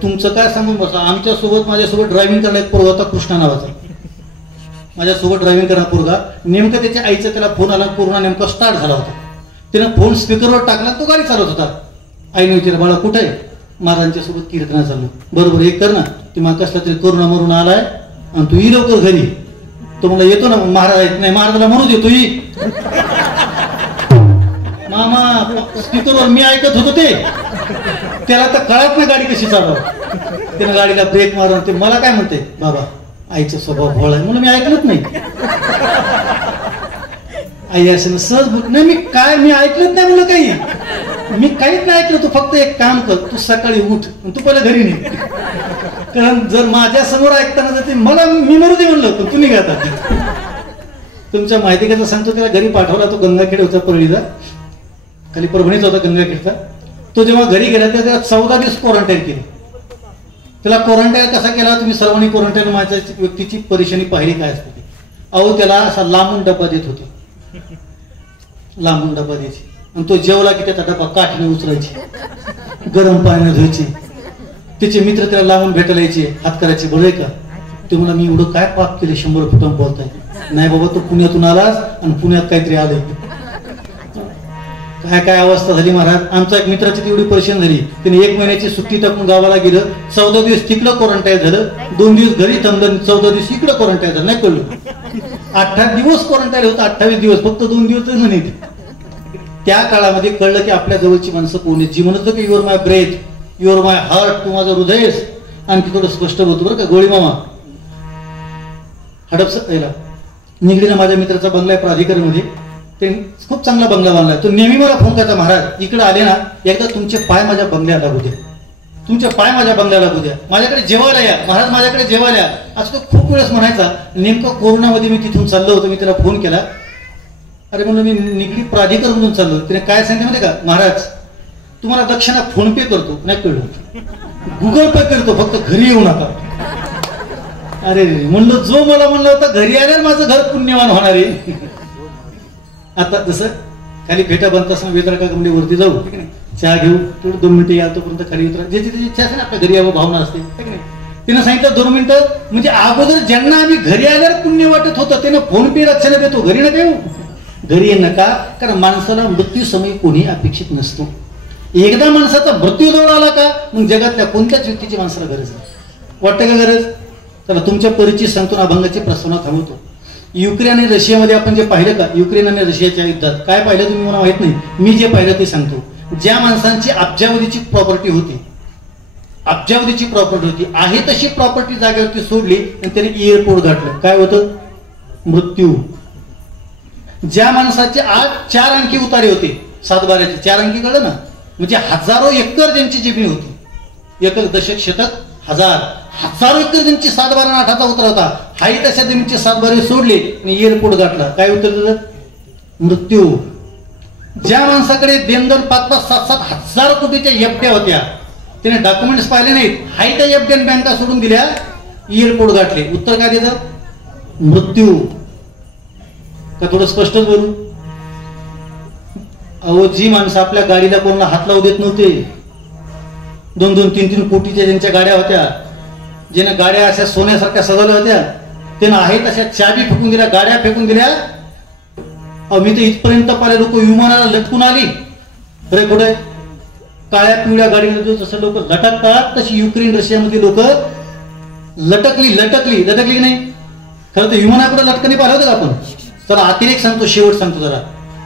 तुमचं काय सांगून बसा. माझ्यासोबत ड्रायव्हिंग करणारा एक पोरगा होता कृष्णा नावाचा, माझ्यासोबत ड्रायव्हिंग करणारा पोरगा. नेमकं त्याच्या आईचा त्याला फोन आला, कोरोना नेमका स्टार्ट झाला होता. त्यानं फोन स्पीकरवर टाकला, तो गाडी चालवत होता. आईने विचारलं, बाळा कुठे आहे? महाराजांच्या सोबत कीर्तना चालू. बरोबर, एक कर ना, ती मग कसला तरी कोरोना मरून आलाय आणि तू ही लवकर घरी. तो मला येतो ना. महाराज नाही, महाराजाला म्हणू दे, तू ही. मामा स्पीकरवर मी ऐकत होतो ते, त्याला तर कळत नाही गाडी कशी चालव. त्यानं गाडीला ब्रेक मारून ते मला काय म्हणते, बाबा आईचा स्वभाव भोळा आहे म्हणून मी ऐकलंच नाही. आई असं सहज बोल नाही, मी ऐकलंच नाही म्हणलं काही, मी काहीच नाही ऐकलं. तू फक्त एक काम कर, तू सकाळी उठ, तू पहिला घरी नाही. कारण जर माझ्या समोर ऐकताना जाते मला, मी मरू दे म्हणलं, पण तू निघाता. तुमच्या माहिती कसं सांगतो, त्याला घरी पाठवला. तो गंगाखेड होता, परळीचा खाली परभणीचा होता गंगाखेडचा. तो जेव्हा घरी गेला तेव्हा त्याला 14 दिवस क्वारंटाईन केलं. त्याला क्वारंटाईन कसा केला तुम्ही सर्वांनी? क्वारंटाईन माझ्या व्यक्तीची परेशानी पाहिली काय असते. अहो त्याला असा लांबून डब्बा देत होते, लांबून डब्बा द्यायची, आणि तो जेवला की त्याचा डब्बा काठीने उचलायची, गरम पाण्याने धुवायची. त्याचे मित्र त्याला लांबून भेटायला यायचे, हात करायचे, बरं का? ते मला मी एवढं काय पाप केले 100 फुटांवर बोलताय? नाही बाबा, तो पुण्यातून आलास आणि पुण्यात काहीतरी आलंय. काय काय अवस्था झाली महाराज. आमच्या एक मित्राची तेवढी परेशान झाली, त्याने 1 महिन्याची सुट्टी टाकून गावाला गेलं. 14 दिवस तिकडं क्वारंटाईन झालं, 2 दिवस घरी थांबलं, 14 दिवस इकडं क्वारंटाईन झालं. नाही कळलं, 18 दिवस क्वारंटाईन होतं. 28 दिवस फक्त 2 दिवस नाही. त्या काळामध्ये कळलं की आपल्या जवळची माणसं कोण आहेत, जी म्हणत की your my breath, your my heart, तू माझं हृदयस. आणखी थोडं स्पष्ट होतं बरं का. गोळी मामा हडपसर निगडीला माझ्या मित्राचा बंगला आहे प्राधिकरणमध्ये, ते खूप चांगला बंगला बांधलाय. तो नेहमी मला फोन करायचा, महाराज इकडे आले ना, एकदा तुमचे पाय माझ्या बंगल्याला लागू द्या, तुमचे पाय माझ्या बंगल्याला लागू द्या, माझ्याकडे जेवायला या महाराज, माझ्याकडे जेवायला या. असं तो खूप वेळेस म्हणायचा. नेमकं कोरोनामध्ये मी तिथून चाललो होतो, मी त्याला फोन केला. अरे म्हणून मी निगडी प्राधिकरणमधून चाललो. तिने काय सांगितलं माहिती का, महाराज तुम्हाला दक्षिणा फोन पे करतो, नाही कळलं, गुगल पे करतो, फक्त घरी येऊ नका. अरे म्हणलं, जो मला म्हणलं होतं घरी आल्यावर माझं घर पुण्यवान होणार आहे. आता जसं खाली फेटा बनत असताना वेतरा का गमडी वरती जाऊ, ठीक आहे, चहा घेऊ, थोडं 2 मिनिटं या, तोपर्यंत खाली उतरा, ज्याची त्याची इच्छा असते ना, आपल्या घरी यावं भावना असते, ठीक आहे. तिनं सांगितलं 2 मिनिटं, म्हणजे अगोदर ज्यांना आम्ही घरी आल्यावर पुण्य वाटत होतं त्यानं फोन पे रक्षण देतो, घरी न देऊ, घरी ये नका. कारण माणसाला मृत्यू समय कोणी अपेक्षित नसतो. एकदा माणसाचा मृत्यू जवळ आला का मग जगातल्या कोणत्याच व्यक्तीची माणसाला गरज आहे. वाटतं का गरज? तर तुमच्या परिचित सांगतो, अभंगाची प्रस्तावना थांबवतो. युक्रेन आणि रशियामध्ये आपण जे पाहिलं का, युक्रेन आणि रशियाच्या युद्धात काय पाहिलं तुम्ही मला माहित नाही, मी जे पाहिलं ते सांगतो. ज्या माणसांची अब्जावधीची प्रॉपर्टी होती, अब्जावधीची प्रॉपर्टी होती, आहे तशी प्रॉपर्टी जागेवरती सोडली आणि त्याने एअरपोर्ट गाठलं, काय होतं? मृत्यू. ज्या माणसाचे आज 4 अंकी उतारे होते, 7/12चे 4 अंकी कळलं ना, म्हणजे हजारो एकर ज्यांची जमीन होती, एकक दशक शतक हजारो एकर ज्यांची 7/12 आणि 8चा उतारा होता, हाही तशा जमीनचे 7/12 सोडले आणि एअरपोर्ट गाठला, काय उत्तर दिलं? मृत्यू. ज्या माणसाकडे देणदर 5-5, 7-7 हजार कोटीच्या एफड्या होत्या, त्याने डॉक्युमेंट्स पाहिले नाहीत, हाही त्या एफड्यान बँका सोडून दिल्या, एअरपोर्ट गाठले, उत्तर काय दिलं? मृत्यू. का थोडं स्पष्टच बोलू? अहो जी माणसं आपल्या गाडीला कोणाला हात लावू देत नव्हते, 2-2, 3-3 कोटीच्या ज्यांच्या गाड्या होत्या, ज्याने गाड्या अशा सोन्यासारख्या सजवल्या होत्या, त्यानं आहे तशा चाबी फेकून दिल्या, गाड्या फेकून दिल्या. अहो मी तर इथपर्यंत पाहिले लोक विमानाला लटकून आली. अरे कुठे काळ्या पिवळ्या गाडीमध्ये जसं लोक लटकतात तशी युक्रेन रशियामध्ये लोक लटकली की नाही. खरं तर विमानाकडे लटकणी पाहिलं होतं का आपण. चला अतिरेक सांगतो, शेवट सांगतो जरा.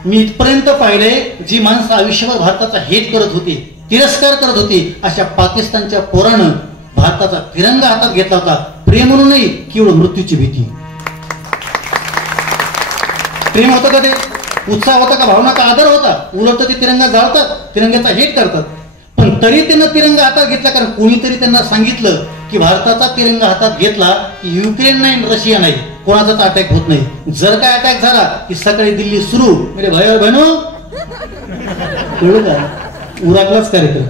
मी इथपर्यंत पाहिले जी माणसं आयुष्यभर भारताचा हेट करत होती, तिरस्कार करत होती, अशा पाकिस्तानच्या पोरानं भारताचा तिरंगा हातात घेतला होता. प्रेम म्हणून नाही, केवळ मृत्यूची भीती. प्रेम होतं का ते, उत्साह होता का, भावना का, आदर होता. उलट ते तिरंगा जाळतात, तिरंग्याचा हेट करतात. पण तरी त्यांना तिरंगा हातात घेतला कारण कोणीतरी त्यांना सांगितलं की भारताचा तिरंगा हातात घेतला की युक्रेन नाही, रशिया नाही, कोणाचाच अटॅक होत नाही. जर काय अटॅक झाला की सकाळी दिल्ली सुरू. मेरे भाई और बहनों, कळलं का, उराकलाच कार्यक्रम.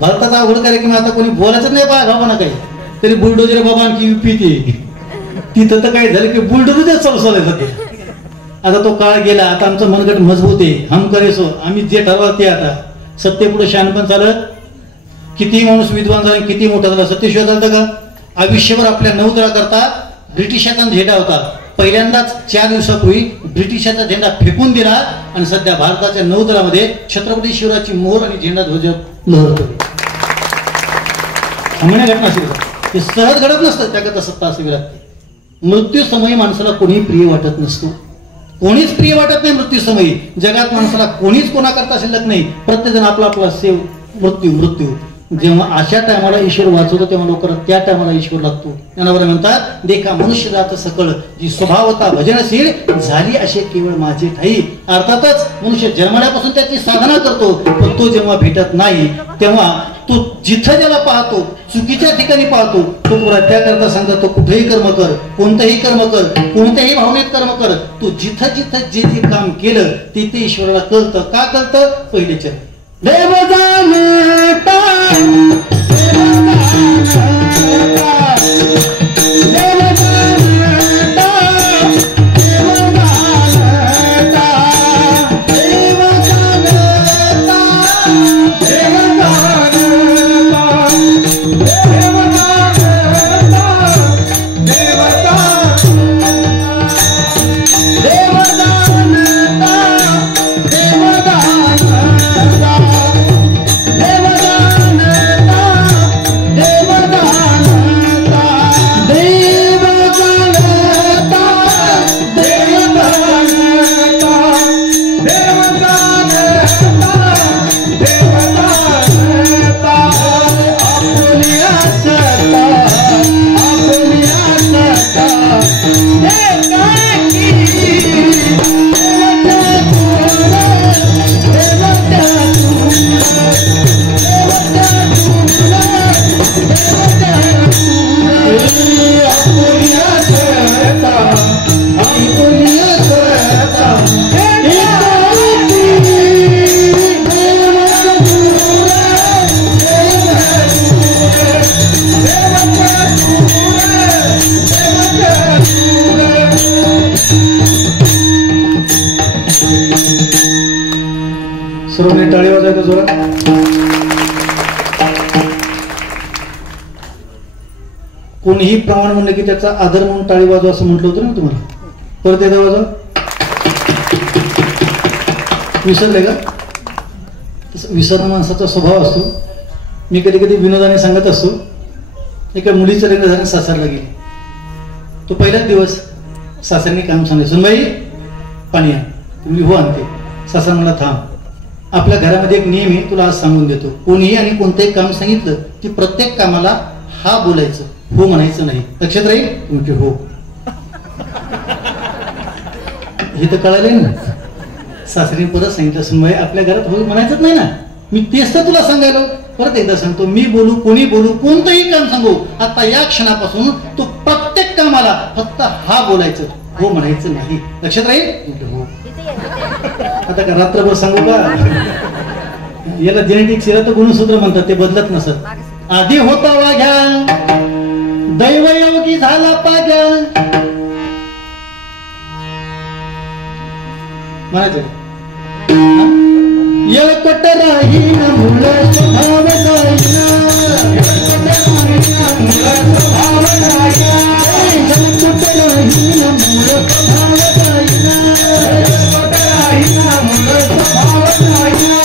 भारताचा अवघड कार्यक्रम. आता कोणी बोलायचं नाही पहा गावाना काही तरी बुलडोजर बाबा आणखी युपी तिथं तर काय झालं की बुलडोजर चलसलायचं ते. आता तो काळ गेला. आता आमचं मनगट मजबूत आहे. हम करेसो, आम्ही जे ठरवलं ते. आता सत्य पुढे शहाणपण चालत. किती माणूस विद्वान झाला, किती मोठा झाला, सत्यशिवाय चालतं का. आयुष्यभर आपल्या नौदलाकरता ब्रिटिशांचा झेंडा होता. पहिल्यांदाच 4 दिवसापूर्वी ब्रिटिशांचा झेंडा फेकून दिला आणि सध्या भारताच्या नौदलामध्ये छत्रपती शिवरायांची मोर आणि झेंडा ध्वज लहरतो. सामान्य घटना असेल हे सहज घडत नसतं, त्याकरता सत्ता असावी लागते. मृत्यू समयी माणसाला कोणी प्रिय वाटत नसतो, कोणीच प्रिय वाटत नाही मृत्यू समयी. जगात माणसाला कोणीच कोणाकरता शिल्लक नाही. प्रत्येक जण आपला आपला सेव मृत्यू. जेव्हा अशा टायमाला ईश्वर वाचवतो तेव्हा लोक त्या टायमाला ईश्वर लागतो. त्यांना बरं म्हणतात, देखा मनुष्य जात सकळ जी स्वभावता भजनशील झाली असे केवळ माझे ठाई. अर्थातच मनुष्य जन्मल्यापासून त्याची साधना करतो, पण तो जेव्हा भेटत नाही तेव्हा तो जिथं ज्याला पाहतो चुकीच्या ठिकाणी पाहतो तो त्याकरता सांगतो, तो कुठेही कर्म कर, कोणतंही कर्म कर, कोणत्याही भावनेत कर्म कर. तू जिथं जिथं जे जे काम केलं ते ईश्वराला कळतं. का कळतं, पहिले चरण देव जाणता, सर्वांनी टाळी वाजायचं जोरात. कोणीही प्रमाण म्हणलं की त्याचा आदर म्हणून टाळी वाजवा असं म्हटलं होतं ना तुम्हाला. परत एकदा वाजवा. विसरले का. विसरणं माणसाचा स्वभाव असतो. मी कधी कधी विनोदाने सांगत असतो, एका मुलीचं लग्न झालं, सासरला गेली. तो पहिलाच दिवस सासऱ्यांनी काम सांगितलं, सुनबाई पाणी आण. तुम्ही हो आणते. सासर मला थांब, आपल्या घरामध्ये एक नियम आहे, तुला आज सांगून देतो. कोणीही आणि कोणतंही काम सांगितलं की प्रत्येक कामाला हा बोलायचं, हो म्हणायचं नाही. लक्षात राहील. तुमचे हो हे तर कळालं ना. सासरीने परत सांगितलं, सुनबाई आपल्या घरात हो म्हणायचंच नाही ना. मी तेच तर तुला सांगायलो. परत एकदा सांगतो, मी बोलू, कोणी बोलू, कोणतंही काम सांगू, आता या क्षणापासून तू प्रत्येक कामाला फक्त हा बोलायचं, हो म्हणायचं नाही. लक्षात राहील. हो. आता का रात्रभर सांगू का. याला जेनेटिक्स तर गुणसूत्र म्हणतात, ते बदलत नसत. आधी होता वाघ्या दैवयोगी झाला पाग्या. म्हणायचं एकट राहीन मुळ स्वभाव जाईना, एकट राहीन मुळ स्वभाव जाईना, एकट राहीन मुळ स्वभाव जाईना, एकट राहीन मुळ स्वभाव जाईना,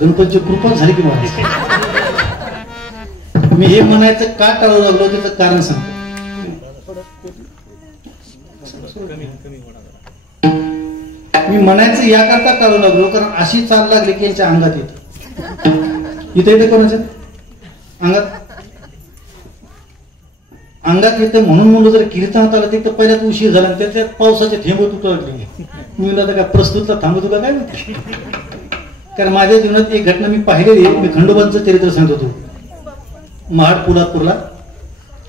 गणपतीची कृपा झाली की मला. मी हे म्हणायचं का टाळू लागलो त्याचं कारण सांगतो. मी म्हणायचं याकरता टाळू लागलो कारण अशी चाल लागली की यांच्या अंगात येत. इथे येते कोणाच्या अंगात येतं म्हणून म्हणून जर कीर्तनात आलं तर पहिल्याच उशीर झाला आणि त्याच्यात पावसाचे थेंब तुटले. मी आता काय प्रस्तुतला थांबतो का काय माहिती. कारण माझ्या जीवनात एक घटना मी पाहिलेली. मी खंडोबांचं चरित्र सांगत होतो महाड पोलादपूरला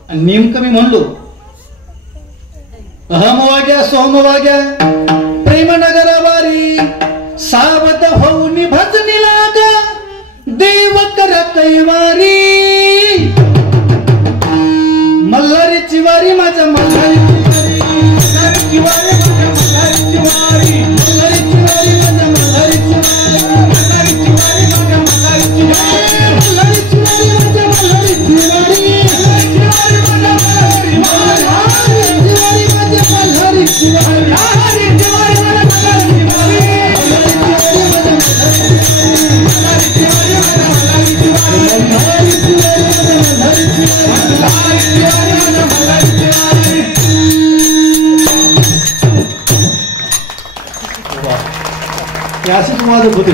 आणि नेमकं मी म्हणलो अहम वाग्या सोम वाग्या प्रेमनगर वारी सावध होऊन भजनी लागा देव कर कैवारी मल्हारीची वारी माझ्या मल्हारीची वारी मल्हारीची वारी मल्हारीची वारी माझ्या मल्हारीची वारी मल्हारीची वारी माझ्या मल्हारीची वारी मल्हारीची वारी माझ्या मल्हारीची वारी मल्हारीची वारी माझ्या मल्हारीची वारी माझ्या मल्हारीची वारी मल्हारीची वारी माझ्या मल्हारीची वारी मल्हारीची वारी माझ्या मल्हारीची वारी मल्हारीची वारी माझ्या मल्हारीची वारी असेच वाजत होते.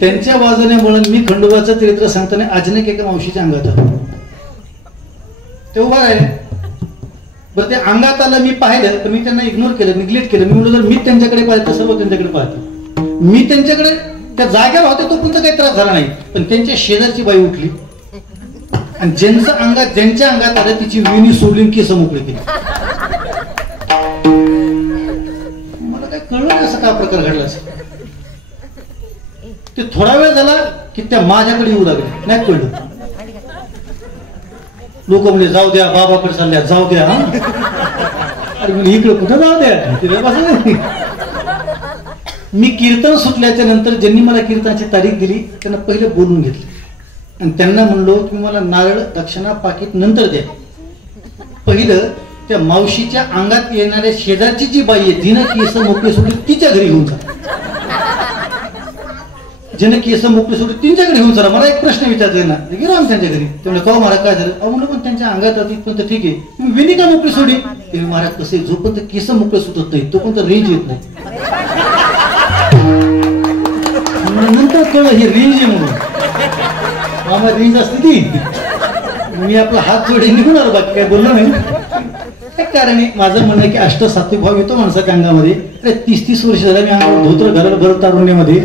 त्यांच्या वाजण्यामुळे मी खंडोबाचं चरित्र सांगताना अचानक एका मावशीच्या अंगात आलो. ते उभा आहे बरं. ते अंगात आलं मी पाहिलं तर मी त्यांना इग्नोर केलं निग्लेक्ट केलं. मी म्हणलं जर मी त्यांच्याकडे पाहिलं तर सर्व त्यांच्याकडे पाहतो. मी त्यांच्याकडे त्या जागेवर होते तो कोणता काही त्रास झाला नाही. पण त्यांच्या शेजारची बाई उठली आणि ज्यांच्या अंगात आलं तिची विणी सोडली केस मोकळी केली. मला काय कळलं नाही असा का प्रकार घडला असेल. ते थोडा वेळ झाला की त्या माझ्याकडे येऊ लागले. नाही कळलं. लोक म्हणजे जाऊ द्या बाबाकडे चालल्या जाऊ द्या. अरे म्हणजे इकडे कुठं जाऊ द्या. मी कीर्तन सुटल्याच्या नंतर ज्यांनी मला कीर्तनाची तारीख दिली त्यांना पहिले बोलून घेतले आणि त्यांना म्हणलो तुम्ही मला नारळ दक्षिणा पाकिट नंतर द्या. पहिलं त्या मावशीच्या अंगात येणाऱ्या शेजारची जी बाई आहे तिनं केस मोकळे सोडली तिच्या घरी घेऊन जा. ज्याने केस मोकळे सोडली तिच्याकडे घेऊन चला. मला एक प्रश्न विचारतोय ना गेलो आम्ही त्यांच्या घरी. त्यामुळे कवा महाराज काय झालं. अहो म्हणलं पण त्यांच्या अंगात आधी पण ठीक आहे तुम्ही विणी का मोकळी सोडली. ते महाराज कसे जोपर्यंत केस मोकळे सुटत नाही तोपर्यंत रेंज येत नाही. नंतर कळलं हे रेंज आहे म्हणून. आम्हाला रेंज असते ती. मी आपला हात जोडे निघून आलो बाकी काय बोललो नाही. कारण माझं म्हणणं की अष्ट सात्विक भाव येतो माणसाच्या अंगामध्ये. 30-30 वर्ष झालं मी अंगावर धोत्र घालत भरत तारुण्यामध्ये.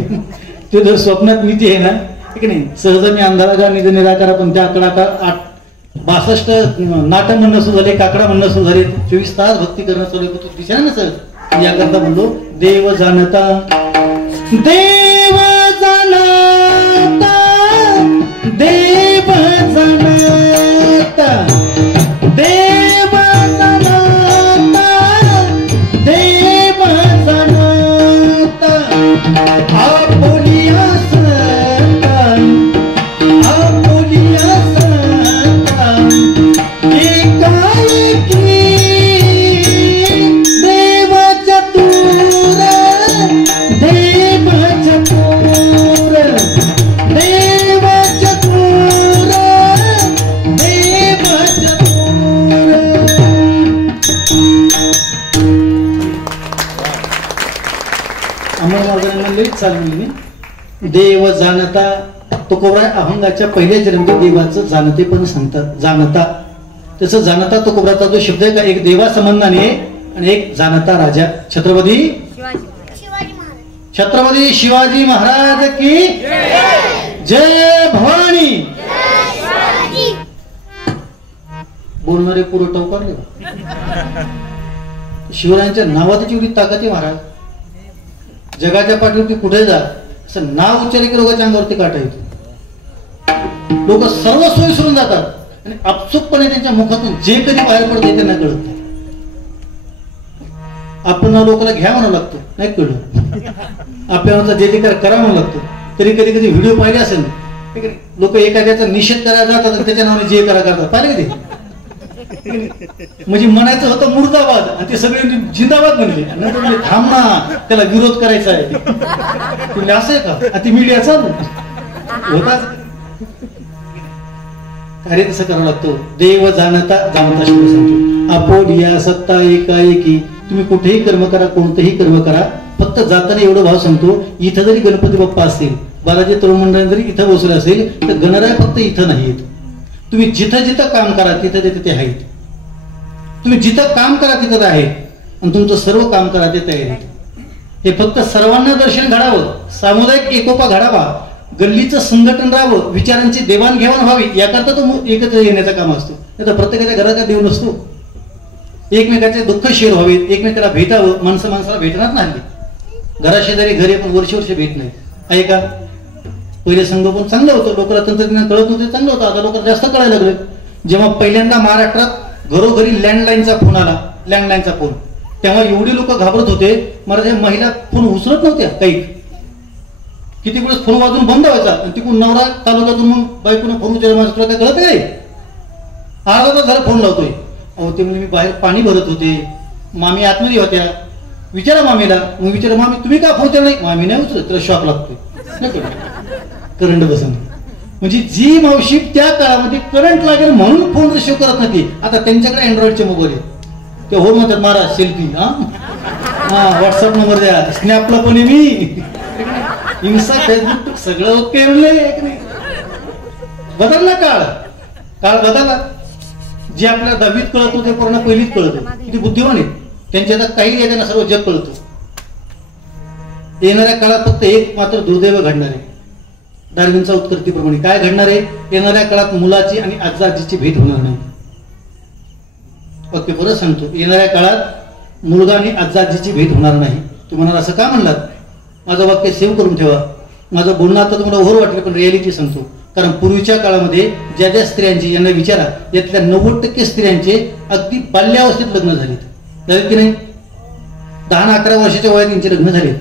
ते जर स्वप्नात नीती आहे ना ठीक नाही. सहज मी अंधाराचा निध निराकार पण त्या आकडा 62 नाटक म्हणणं सुरू झाले काकडा म्हणणं सुरू झाले 24 तास भक्ती करणं चालू तू दिशा ना सर. याकरता म्हणलो देव जाणता देव जाणता देव जाणता देव जाणता देव जाणता आपुलिया सता आपुलिया सता एकाएकी देव चतुर देव चतुर देव चतुर देव चतुर. अमरवादनामध्ये चालली देव जाणता तुकोबरा अभंगाच्या पहिल्या जन्मी देवाचं जाणते पण सांगतात. जाणता त्याचं जाणता तुकोबराचा जो शब्द आहे का एक देवा संबंधाने आणि एक जाणता राजा. छत्रपती शिवाजी महाराज की जय भवानी. बोलणारे पुरं टवकारले. शिवरायांच्या नावाची एवढी ताकद आहे महाराज. जगाच्या पाठीवरती कुठे जा असं नाव उच्चार की लोकांच्या अंगावरती काटा येतो. लोक सर्व सोयी सोडून जातात आणि अपचूकपणे त्यांच्या मुखातून जे कधी बाहेर पडते त्यांना कळत नाही. आपण लोकांना घ्या म्हणावं लागतं नाही कळलं. आपल्याला जे करा म्हणावं लागतं. तरी कधी कधी व्हिडिओ पाहिले असेल लोक एखाद्याचा निषेध करायला जातात त्याच्या नावाने जे करा करतात पाहिले कधी. म्हणजे म्हणायचं होतं मुर्दाबाद आणि ते सगळे जिंदाबाद म्हणले. नंतर म्हणले थांब ना, त्याला विरोध करायचा आहे. तुम्ही असं आहे का? आणि ती मीडिया चालू होताच. कार्य तसं करावं लागतो. देव जाणता जाणता शब्द सांगतो. आपोड या सत्ता एकाएकी. तुम्ही कुठेही कर्म करा, कोणतेही कर्म करा, फक्त जाताना एवढं भाव सांगतो. इथं जरी गणपती बाप्पा असतील, बालाजी तरुण मंडळ जरी इथं बसले असेल, तर गणराय फक्त इथं नाहीत. तुम्ही जिथं जिथं काम करा तिथं तिथे ते आहेत. तुम्ही जिथं काम करा तिथं ते आहेत आणि तुमचं सर्व काम करा ते तयार आहेत. हे फक्त सर्वांना दर्शन घडावं, सामुदायिक एकोपा घडावा, गल्लीचं संघटन राहावं, विचारांची देवाणघेवाण व्हावी, याकरता तो एकत्र येण्याचं काम असतो. नाही तर प्रत्येकाच्या घराचा देव नसतो. एकमेकाचे दुःख शेअर व्हावेत, एकमेकाला भेटावं. माणसाला भेटणार नाही. घराशेजारी घरी पण वर्ष भेट नाही आहे का? पहिले संगोपन चांगलं होतं, लोकांना तंत्रज्ञान कळत नव्हते, चांगलं होतं. आता लोकांना जास्त कळायला लागलं. जेव्हा पहिल्यांदा महाराष्ट्रात घरोघरी लँडलाईनचा फोन आला, लँडलाईनचा फोन, तेव्हा एवढी लोक घाबरत होते. मला महिला फोन उचलत नव्हत्या. काही किती वेळेस फोन वाजून बंद व्हायचा आणि तिकडून नवरा तालुक्यातून मग बायकोनं फोन उचलला. माझं तुला काय कळत काय? अर्धा तास झाला फोन लावतोय. अहो ते म्हणजे मी बाहेर पाणी भरत होते, मामी आतमध्ये होत्या, विचारा मामीला. मग विचारा मामी तुम्ही का फोन केला नाही? मामी नाही उचलत, त्याला शॉक लागतोय, करंट बसून. म्हणजे जी मावशी त्या काळामध्ये करंट लागेल म्हणून फोन रिसिव्ह करत नाही. आता त्यांच्याकडे अँड्रॉइडचे मोबाईल आहे, ते हो म्हणतात मारा सेल्फी, हा व्हॉट्सअप नंबर द्या, स्नॅपला पण मी इन्स्टा फेसबुक सगळं ओके म्हणलंय. बदलला काळ, काळ बदलला. जे आपल्याला 10वीत कळत होते पूर्ण पहिलीच कळत. किती बुद्धिमान आहेत त्यांच्या आता काही येताना सर्व जग कळतं. येणाऱ्या काळात फक्त एक मात्र दुर्दैव घडणार आहे. डार्विनचा उत्क्रांतीप्रमाणे काय घडणार आहे? येणाऱ्या काळात मुलाची आणि आजा आजीची भेट होणार नाही. ओके परत सांगतो, येणाऱ्या काळात मुलगा आणि आजा आजीची भेट होणार नाही. तुम्हाला असं का म्हणलात? माझं वाक्य सेव्ह करून ठेवा. माझं बोलणं आता तुम्हाला ओव्हर वाटलं पण रियालिटी सांगतो. कारण पूर्वीच्या काळामध्ये ज्या ज्या स्त्रियांची, यांना विचारा, यातल्या 90% स्त्रियांचे अगदी बाल्यावस्थेत लग्न झालेत की नाही? 10-11 वर्षाच्या वयात त्यांचे लग्न झाले.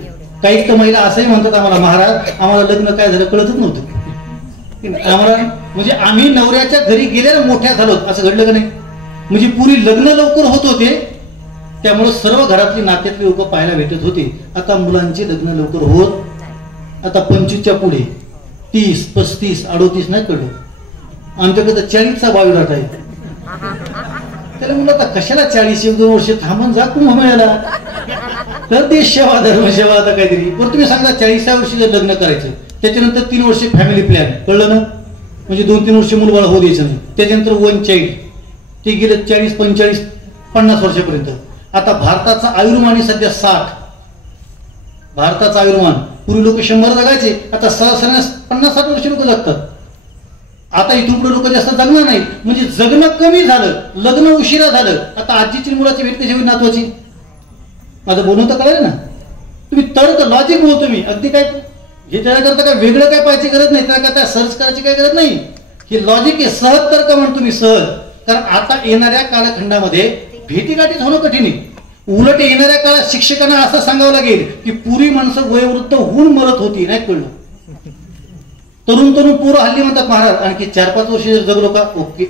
काही तर महिला असंही म्हणतात आम्हाला, महाराज आम्हाला लग्न काय झालं कळतच नव्हतं आम्हाला. म्हणजे आम्ही नवऱ्याच्या घरी गेल्यावर मोठ्या झालो, असं घडलं का नाही? म्हणजे पूर्वी लग्न लवकर होत होते, त्यामुळे सर्व घरातली नात्यातली लोक पाहायला भेटत होते. आता मुलांचे लग्न लवकर होत. आता 25च्या पुढे 30, 35, 38 नाही कळलं. आमच्याकडे 40चा बायोडाटा आहे. त्याला म्हणलं आता कशाला 40, 1-2 वर्ष थांबून जा कुंभमेळ्याला, तर देश सेवा धर्म सेवा आता काहीतरी. बरं तुम्ही सांगा 40व्या वर्षी जर लग्न करायचं, त्याच्यानंतर 3 वर्ष फॅमिली प्लॅन, कळलं ना? म्हणजे 2-3 वर्ष मुलबाळ होऊ द्यायचं नाही. त्याच्यानंतर 1 चाइल्ड, ते गेलं 40, 45, 50 वर्षापर्यंत. आता भारताचा आयुर्मान सध्या 60. भारताचा आयुर्मान, पूर्वी लोक 100 जगायचे, आता सरासरी 50-60 वर्ष लोक जगतात. आता इथून पुढे लोक जास्त जगणार नाहीत. म्हणजे जगणं कमी झालं, लग्न उशिरा झालं. आता आजीची मुलाची भेट कशी होईल नातवाची? माझं बोलणं तर कळलं ना? तुम्ही तर्क लॉजिक बोलतो मी. अगदी काय हे त्याच्याकरता काय वेगळं काय पाहायची गरज नाही, त्याला काय सर्च करायची काय गरज नाही. हे लॉजिक आहे, सहज तर्क म्हणतो मी, सहज. कारण आता येणाऱ्या कालखंडामध्ये भेटीगाठीच होणं कठीण आहे. उलट येणाऱ्या काळात शिक्षकांना असं सांगावं लागेल की पूर्वी माणसं वयोवृद्ध होऊन मरत होती, नाही कळलं? तरुण पोरं हल्ली म्हणतात महाराज आणखी 4-5 वर्ष जगलो का ओके.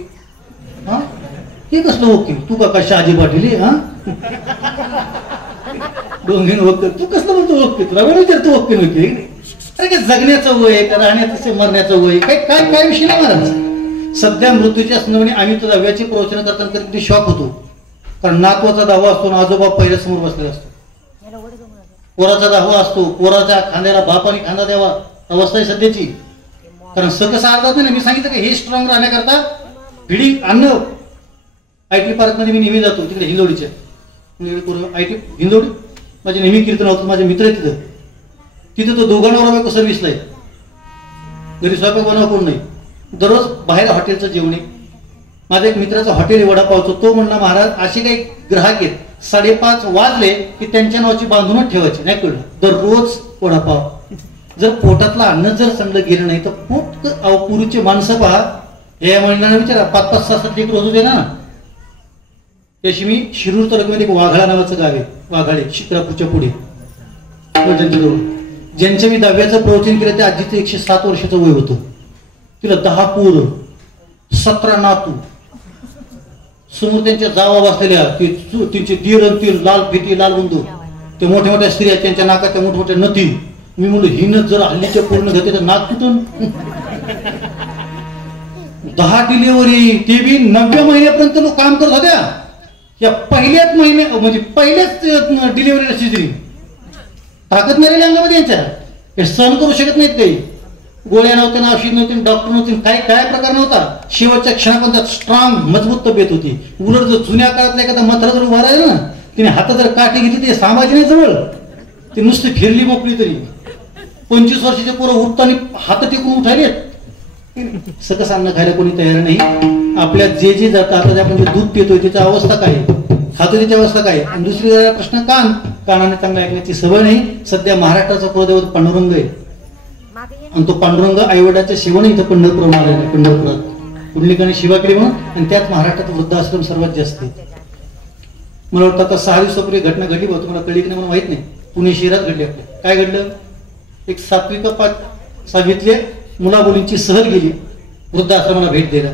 हा हे कसलं ओके? तू का शहाजी पाटील? हा डोंगीन ओके, तू कसलं म्हणतो ओके? तुला वेळ विचारतो ओके नोके. अरे काय जगण्याचं वय का राहण्याचं मरण्याचं वय काय काय काय विषय नाही महाराज. सध्या मृत्यूच्या संदर्भाने आम्ही तर दहाव्याचे प्रवचन करताना कधी शॉक होतो. कारण नातवाचा दावा असतो ना आजोबा पहिल्या समोर बसलेला असतो. पोराचा दावा असतो, पोराच्या खांद्याला बापाने खांदा द्यावा अवस्था आहे सध्याची. कारण सकस अर्धात नाही. मी सांगितलं की हे स्ट्रॉंग राहण्याकरता पिढी अन्न. IT पार्कमध्ये मी नेहमी जातो, तिकडे हिंदोडीच्या IT हिंदोडी माझे नेहमी कीर्तन होतं. माझे मित्र आहे तिथं. तिथं तो दोघांवर बायको सर्व्हिसला आहे. घरी स्वयंपाक बनवा कोण नाही. दररोज बाहेर हॉटेलचं जेवण आहे. माझ्या एक मित्राचा हॉटेल वडापावचं. तो म्हणला महाराज असे काही ग्राहक आहेत 5:30 वाजले की त्यांच्या नावाची बांधूनच ठेवायची, नाही कळलं? दररोज वडापाव. जर पोटातलं अन्न जर चांगलं गेलं नाही तर पोट. पूर्वीचे माणसं पहा, या महिन्याला विचारा 5-5, 6-7 लेकर रोज होते ना. त्याशी मी शिरूर तालुक्यामध्ये एक वाघाळा नावाचं गाव आहे, वाघाळे, शिक्रापूरच्या पुढे. ज्यांच्या मी 10व्याचं प्रवचन केलं त्या आजीचं 107 वर्षाचं वय होतं. तिला 10 पोरं, 17 नातू, समोर त्यांच्या जावा बसलेल्या त्यांचे तीर आणि तीर, लाल फिती, लाल बुंदू, ते मोठ्या मोठ्या स्त्रिया, त्यांच्या नाकाच्या मोठमोठ्या नथी. मी म्हणलो ही नथ जर हल्लीच्या पूर्ण घेते तर नाक तुटून. 10 डिलिव्हरी, ते बी 90 महिन्यापर्यंत लोक काम करत होत्या. या पहिल्याच म्हणजे पहिल्याच डिलिव्हरीला सिजरिंग. ताकद नाही अंगामध्ये यांच्या, हे सहन करू शकत नाहीत. काही गोळ्या नव्हत्या, औषध नव्हती, डॉक्टर नव्हते, काय प्रकार नव्हता. शेवटच्या क्षणापर्यंत स्ट्रॉंग मजबूत तब्येत होती. उलट जर जुन्या काळातला एखादा मथरा जर उभा राहिला ना, तिने हातात जर काठी घेतली ते सांभाजी नाही जवळ, ती नुसती फिरली मोकळी तरी. 25 वर्षाचे पोरं उठताना हात टेकून उठायलेत. सकस अन्न खायला कोणी तयार नाही. आपल्यात जे जातं, आता आपण जे दूध पितोय त्याची अवस्था काय, खातो त्याची अवस्था काय. आणि दुसरी प्रश्न, कानाने चांगलं ऐकण्याची सवय नाही. सध्या महाराष्ट्राचा कुलदैवत पांडुरंग आहे, आणि तो पांडुरंग आईवडिलाच्या शिवण इथं पंढरपूर आलेला, पंढरपुरात पुंडलिकाने सेवा केली म्हणून. आणि त्यात महाराष्ट्रात वृद्धाश्रम सर्वात जास्त आहे. मला वाटतं आता 6 दिवसापूर्वी घटना घडली, तुम्हाला कळली की नाही मला माहित नाही. पुणे शहरात घडली. आपल्या काय घडलं, एक 7वी का 5वीतले मुलामुलींची सहल गेली वृद्धाश्रमाला भेट द्यायला.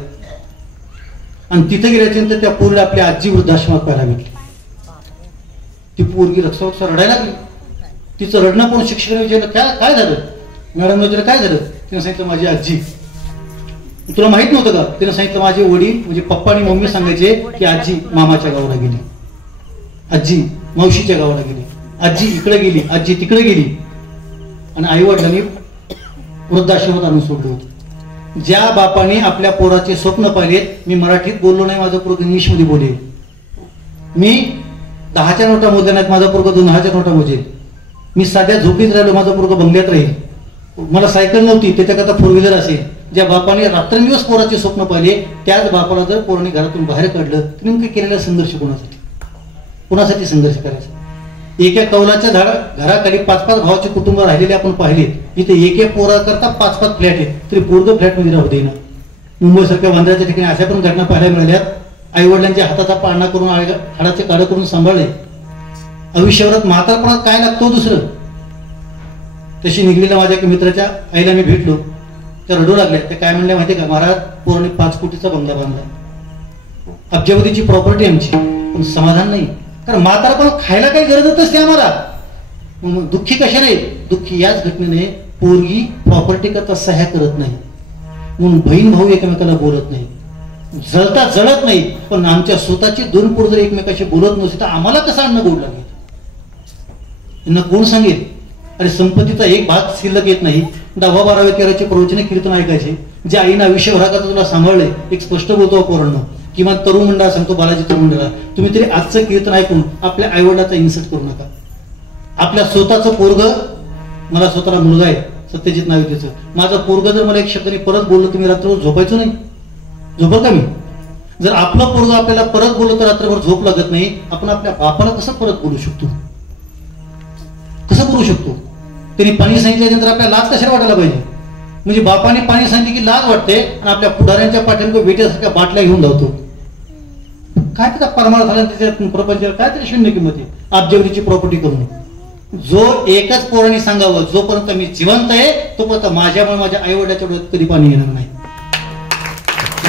आणि तिथे गेल्याच्यानंतर त्या पोरीला आपल्या आजी वृद्धाश्रमात पाहायला भेटली. ती पोरगी रक्ष रडायला लागली. तिचं रडणं पण शिक्षकाने विचारलं, काय झालं मॅडम, विचारलं काय झालं. तिने सांगितलं माझी आजी. तुला माहित नव्हतं का. तिने सांगितलं माझे वडील म्हणजे पप्पा आणि मम्मी सांगायचे की आजी मामाच्या गावाला गेली, आजी मावशीच्या गावाला गेली, आजी इकडे गेली, आजी तिकडे गेली. आणि आई वडिलांनी वृद्धाश्रमात आणून सोडलं होतं. ज्या बापाने आपल्या पोराचे स्वप्न पाहिले, मी मराठीत बोललो नाही, माझं पोरग इंग्लिश मध्ये बोलेल. मी 10च्या नोटा मोजल्या नाहीत, माझा पोरग 2000च्या नोटा मोजेल. मी साध्या झोपीत राहिलो, माझा पोरग बंगल्यात राहील. मला सायकल नव्हती, त्याच्याकरता 4 व्हीलर असेल. ज्या बापाने रात्रंदिवस पोराचे स्वप्न पाहिले, त्याच बापाला जर पोराने घरातून बाहेर काढलं, तर नेमकं केलेला संघर्ष कोणासाठी संघर्ष करायचा. एका कौलाच्या घराखाली 5-5 भावाचे कुटुंब राहिलेले आपण पाहिले. इथे एका पोराकरता 5-5 फ्लॅट आहेत, तरी पोरग फ्लॅट मध्ये राहू देईना. मुंबईसारख्या वांद्र्याच्या ठिकाणी अशा पण घटना पाहायला मिळाल्यात. आई वडिलांच्या हाताचा पाळणा करून, हाडाचे काढ करून सांभाळले. आयुष्यावरात म्हातारपणात काय लागतो दुसरं. तशी निघलेल्या माझ्या एका मित्राच्या आईला मी भेटलो, त्या रडू लागल्या. त्या काय म्हणल्या माहितीये का, महाराज पोराने 5 कोटीचा बंगला बांधला, अब्जावधीची प्रॉपर्टी आमची, पण समाधान नाही. कारण म्हातारपण खायला काही गरजच असते आम्हाला. मग दुःखी कशाने, दुःखी याच घटनेने पोरगी प्रॉपर्टी करता सह्या करत नाही म्हणून बहीण भाऊ एकमेकाला बोलत नाही, जळत नाही. पण आमच्या स्वतःची 2 पोर जर एकमेकाशी बोलत नसते तर आम्हाला कसं अन्न गोड लागेल. यांना कोण सांगेल. अरे संपत्तीचा एक भाग शिल्लक येत नाही. 10, 12, 13चे प्रवचने कीर्तन ऐकायचे. जे आईनं आयुष्यभराकरता तुला सांभाळलंय, एक स्पष्ट बोलतो पोरांनो, किंवा तरुण मंडळ सांगतो, बालाजी तरुण मंडळाला, तुम्ही तरी आजचं कीर्तन ऐकून आपल्या आईवडिलाचा इन्सल्ट करू नका. आपल्या स्वतःचं पोरग, मला स्वतःला मुलगा आहे, सत्यजित नाव त्याचं, माझं पोरग जर मला एक शब्दाने परत बोललं तर मी रात्रभर झोपायचो नाही. झोपल का मी. जर आपलं पोरग आपल्याला परत बोललं तर रात्रभर झोप लागत नाही. आपण आपल्या बापाला कसं परत बोलू शकतो, कसं बोलू शकतो. त्यांनी पाणी सांगितल्यानंतर आपल्याला लाज कशाला वाटायला पाहिजे. म्हणजे बापाने पाणी सांगितले की लाज वाटते, आणि आपल्या पुढाऱ्यांच्या पाठ्याने वेट्यासारख्या बाटल्या घेऊन धावतो. काय त्याचा परमार्थ झाला त्याच्या प्रपंचाला, काय तरी शून्य किंमत आहे. अब्जावधीची प्रॉपर्टी करून जो एकच पोरांनी सांगावं, जोपर्यंत मी जिवंत आहे तोपर्यंत माझ्यामुळे माझ्या आई वडिलाच्या डोळ्यात कधी पाणी येणार नाही.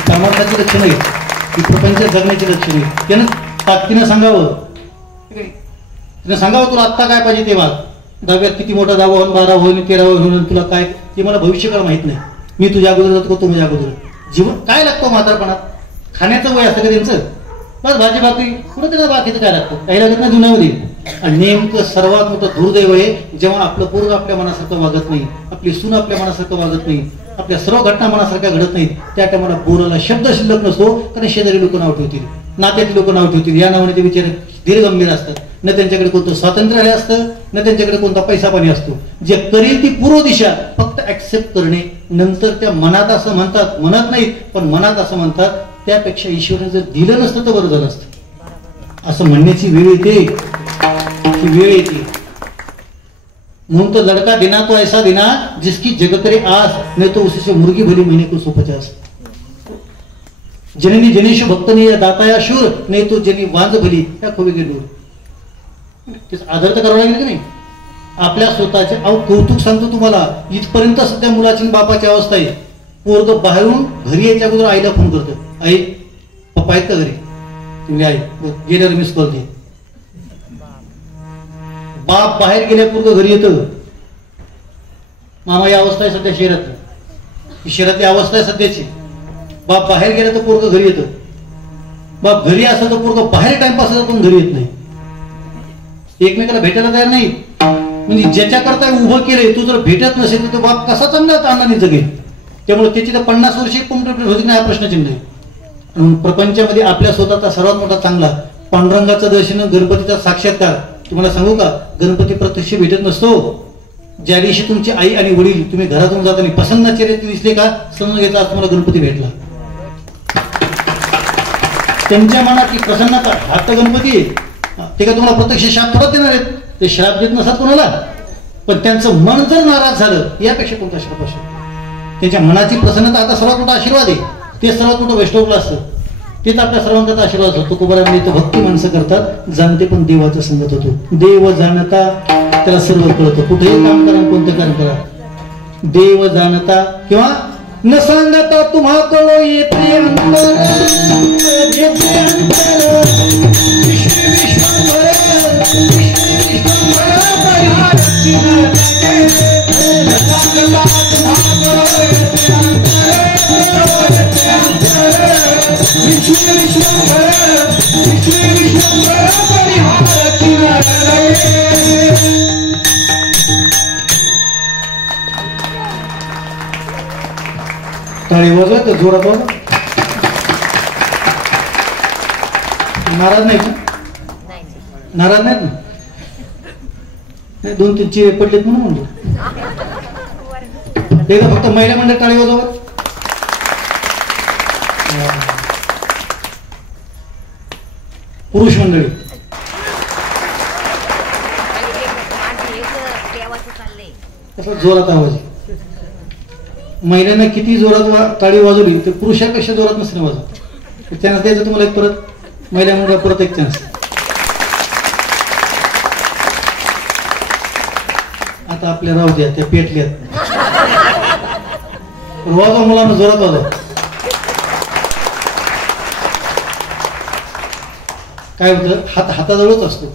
परमार्थाची लक्षणं आहे, ही प्रपंच जगण्याची लक्षणं आहे. त्यानं ताकदीनं सांगावं, त्यानं सांगावं तुला आत्ता काय पाहिजे तेव्हा. 10व्यात किती मोठा 10 होईल, 12 होईल, 13 होईल, तुला काय ते मला भविष्यकाळ माहित नाही. मी तुझ्या अगोदर जातो, तू माझ्या अगोदर. जीवन काय लागतो म्हातारपणात, खाण्याचं वय असतं का त्यांचं, बस भाजी भाकरी, कुठं त्याला बाकीचं काय लागतं, काही लागत नाही जुन्यामध्ये. आणि नेमकं सर्वात मोठं दुर्दैव आहे जेव्हा आपलं पोरग आपल्या मनासारखं वागत नाही, आपली सून आपल्या मनासारखं वागत नाही, आपल्या सर्व घटना मनासारख्या घडत नाहीत. त्या टायमाला बोलायला शब्द शिल्लक नसतो. कारण शेजारी लोक नाव ठेवतील, नात्यातली लोक नाव ठेवतील. या नावाने ते विचार धीरगंभीर असतात. न त्यांच्याकडे कोणतं स्वातंत्र्य असतं, न त्यांच्याकडे कोणता पैसा पाणी असतो. जे करेल ती पूर्व दिशा फक्त ऍक्सेप्ट करणे. नंतर त्या मनात असं म्हणतात, म्हणत नाहीत पण मनात असं म्हणतात, त्यापेक्षा ईश्वराने जर दिलं नसतं तर बरं झालं असतं असं म्हणण्याची वेळ येते, ती वेळ येते. म्हणून तो लड़का देना तो ऐसा देना जिसकी जग करे आस, नहीं तो उसी से मुर्गी भली महीने को 150. जननी जनेश भक्तनी दाताया शूर, नहीं तो जनी वांज भली या खोबी गे दूर. आदर तर करावा लागेल की नाही आपल्या स्वतःचे. अहो कौतुक सांगतो तुम्हाला, इथपर्यंत सध्या मुलाची बापाची अवस्था आहे. पोरग बाहेरून घरी यायच्या अगोदर आईला फोन करतो, आई पप्पा आहेत का घरी. तुम्ही आई गेल्यावर मिस कॉल दे. बाप बाहेर गेल्यापूर्वी घरी येतं. मामा ही अवस्था आहे सध्या शहरातली, ही शहरातली अवस्था आहे सध्याची. बाप बाहेर गेला तर पोरग घरी येतं. बाप घरी असलं तर पोरग बाहेर टाइमपास असलं पण घरी येत नाही. एकमेकाला भेटायला तयार नाही. म्हणजे ज्याच्याकरता उभं केलंय तू जर भेटत नसेल तर तो बाप कसा चांगला अण्णांनी जगेल. त्यामुळे त्याची तर 50 वर्षी कम्प्लीट होती नाही हा प्रश्नचिन्ह आहे. प्रपंचामध्ये आपल्या स्वतःचा सर्वात मोठा चांगला पांडुरंगाचं दर्शन, गणपतीचा साक्षात्कार. तुम्हाला सांगू का, गणपती प्रत्यक्ष भेटत नसतो. ज्या दिवशी तुमची आई आणि वडील तुम्ही घरातून जाताना प्रसन्न चेहरे दिसले का समजून घ्यायचा आज तुम्हाला गणपती भेटला. त्यांच्या मनात ती प्रसन्नता, हात गणपती ते का तुम्हाला प्रत्यक्ष शाप थोडा देणार आहेत. ते श्राप देत नसतात कोणाला, पण त्यांचं मन जर नाराज झालं यापेक्षा कोणता श्राप असतो. त्यांच्या मनाची प्रसन्नता आता सर्वात मोठा आशीर्वाद आहे. ते सर्वात मोठं वैष्णवला असतं. तेच आपल्या सर्वांचा आशीर्वाद असतो. तुकोबारांनी तो भक्ती माणसं करतात, जाणते पण देवाचं संगत होतो. देव जाणता त्याला सर्व कळतं. कुठेही काम करा, कोणतं काम करा, देव जाणता किंवा न सांगता तुम्हा कळो येते अंतर. टाळी वाजवा तर जोरात वाजवा. नाराज नाही का? नाराज नाहीत ना? 2-3 चिरे पडलेत म्हणून म्हणलो. एकदा फक्त महिला मंडळ टाळी वाजवा. पुरुष मंडळी तसा जोरात आवाज. महिलांना किती जोरात टाळी वाजवली तर पुरुषापेक्षा जोरात नसणे वाजव. चान्स द्यायचं तुम्हाला एक परत, महिला मंडळ परत एक चान्स. आता आपल्या राहू द्या, त्या पेटल्यात. वाजवा मुलांना, जोरात वाजवा. काय होतं, हात हाताजवळच असतो.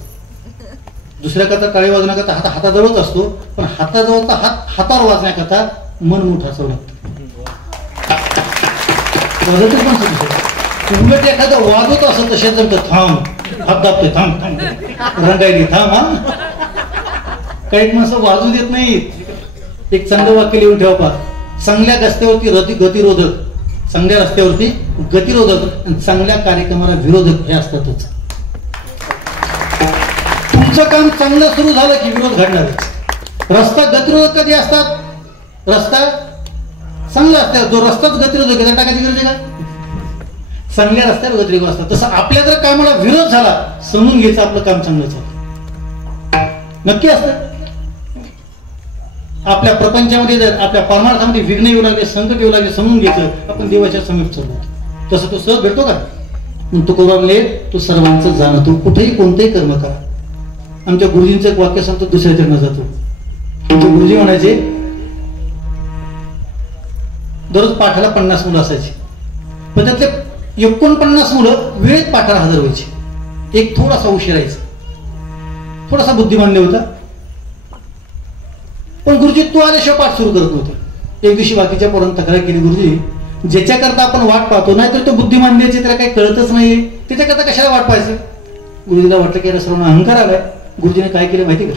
दुसऱ्या करता टाळी वाजवण्याकरता हात हाताजवळच असतो, पण हाताजवळचा हात हातावर वाजण्याकरता मन मोठं असावं लागतं. उलट एखादं वाजवत असं तसेच जर थांब, हात दाबतोय, थांब थांब, रंगायली थांब. हा काही माणसं वाजू देत नाहीत. एक चांगलं वाक्य लिहून ठेवा पा, चांगल्या रस्त्यावरती गतिरोधक, चांगल्या रस्त्यावरती गतिरोधक आणि चांगल्या कार्यक्रमाला विरोधक हे असतातच. तुमचं काम चांगलं सुरू झालं की विरोध घडणारच. रस्ता गतिरोधक कधी असतात? रस्ता चांगला असतात, जो रस्ताच गतिरोधक आहे टाकायची गरज आहे का? चांगल्या रस्त्यावर गतिरोधक असतात. तसं आपल्या जर कामाला विरोध झाला समजून घ्यायचं आपलं काम चांगलं चालतं. नक्की असतं. आपल्या प्रपंचामध्ये जर आपल्या परमार्थामध्ये विघ्न येऊ लागले, संकट येऊ लागले, समजून घ्यायचं आपण देवाच्या समीप चाललो. तसं तो सहज भेटतो का? तुकोबारले तो सर्वांचं जाणतो. कुठेही कोणतेही कर्म करा. आमच्या गुरुजींचं एक वाक्य सांगतो, दुसऱ्या चरणात जातो. आमचे गुरुजी म्हणायचे, दररोज पाठाला 50 मुलं असायची, पण त्यातले 49 मुलं वेळेत पाठाला हजर व्हायची. एक थोडासा उशीर यायचा, थोडासा बुद्धिमान्य होता, पण गुरुजी तो आल्याशिवाय पाठ सुरू करत नव्हते. एक दिवशी बाकीच्या पोरांनी तक्रार केली, गुरुजी ज्याच्याकरता आपण वाट पाहतो नाही तर तो बुद्धिमान्याची त्याला काही कळतच नाही, त्याच्याकरता कशाला वाट पाहायचं? गुरुजीला वाटलं की सर्वांना अहंकार आलाय. गुरुजीने काय केलं माहिती का?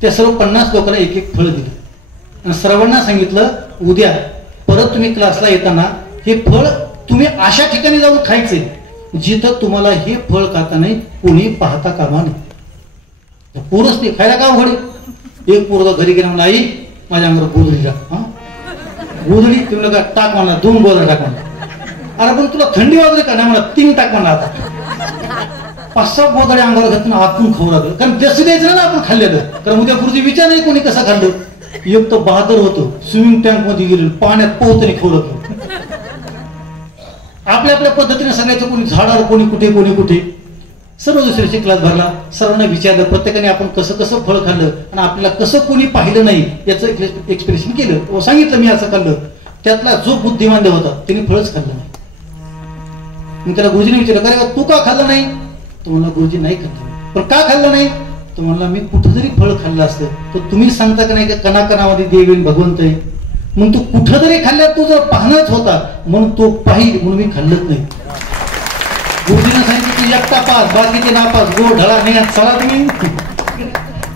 त्या सर्व 50 लोकांना एक एक फळ दिलं आणि सर्वांना सांगितलं, उद्या परत तुम्ही क्लासला येताना हे फळ तुम्ही अशा ठिकाणी जाऊन खायचे जिथं तुम्हाला हे फळ खाताना कोणी पाहता कामा नये. पोरच ते खायला का घडी. एक पोरगा घरी गेला म्हणा, आई माझ्या अंगावर गोधडी टाक. गोधडी तुम्ही का टाक म्हणा, 2 गोधड्या टाक म्हणा. अरे पण तुला थंडी वाजली का? नाही म्हणा, 3 टाक म्हणा. आता 5-6 गोधड्या अंगावर घातून आतून खाऊ लागलं, कारण जसं द्यायचं ना आपण खाल्लेलं. कारण उद्या गुरुजी विचार नाही कोणी कसं खाल्लं. एक तर बहादर होतो, स्विमिंग टँक मध्ये गेले, पाण्यात पोहतने खाऊ लागलं. आपल्या आपल्या पद्धतीने सांगायचं, कोणी झाडावर, कोणी कुठे, कोणी कुठे. सर्व दुसऱ्याचे क्लास भरला, सर्वांना विचारलं, प्रत्येकाने आपण कसं कसं फळ खाल्लं आणि आपल्याला कसं कोणी पाहिलं नाही याचं एक्सप्रेशन केलं. सांगितलं मी असं खाल्लं. त्यातला जो बुद्धिमान होता त्याने फळच खाल्लं नाही. मग त्याला गुरुजीने विचारलं, अरे तू का खाल्लं नाही? तो म्हणला, गुरुजी नाही खाल्लं. पण का खाल्लं नाही? तो म्हणला, मी कुठं जरी फळ खाल्लं असतं तर तुम्ही सांगता का नाही का कणाकणामध्ये देव येईल भगवंत आहे. मग तू कुठं जरी खाल्ल्यात तू जर पाहणंच होता म्हणून तो पाहिजे म्हणून मी खाल्लंच नाही. गुरुजीने सांगितलं की एकटा पास बाकीचे नापास, गो ढळा नाही चला तुम्ही.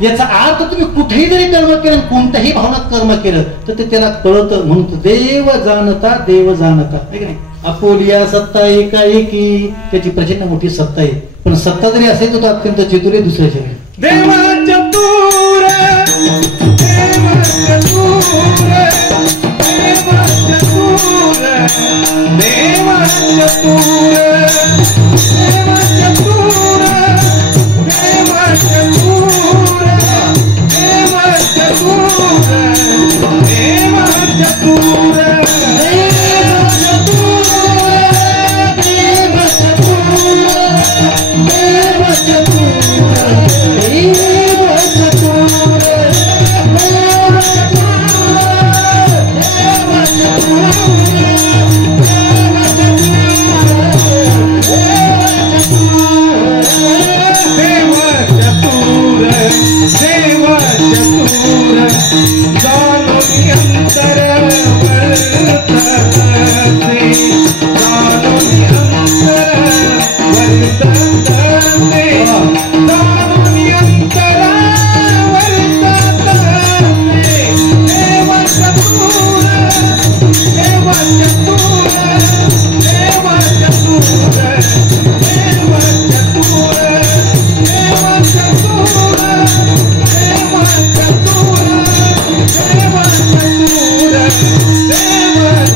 याचा अर्थ तुम्ही कुठेही जरी कर्म केलं, कोणत्याही भावनात कर्म केलं तर ते त्याला कळतं. म्हणून देव जाणता देव जाणता, आहे की नाही. अपोलिया सत्ता एकाएकी, त्याची प्रचंड मोठी सत्ता आहे. पण सत्ता जरी असेल तर तो अत्यंत चतुर आहे दुसऱ्याच्या वेळी. देव चतुर देव चतुर देव चतुर देव चतुर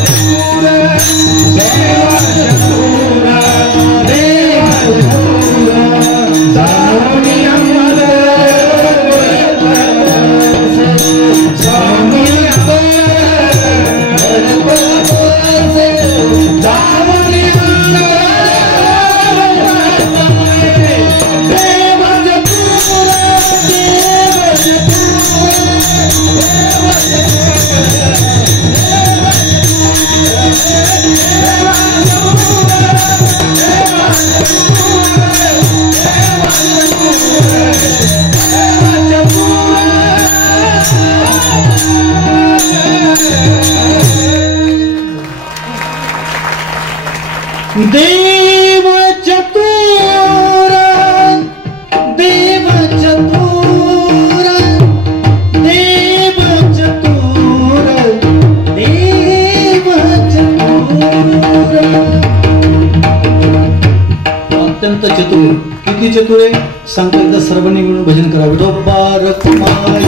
देव चतुर देव चतुर देव चतुर देव चतुर देव चतुर देव चतुर देव चतुर देव चतुर. अत्यंत चतुर. किती चतुर आहे सांगतो एकदा सर्वांनी मिळून भजन करा. विठोबा रखुमाई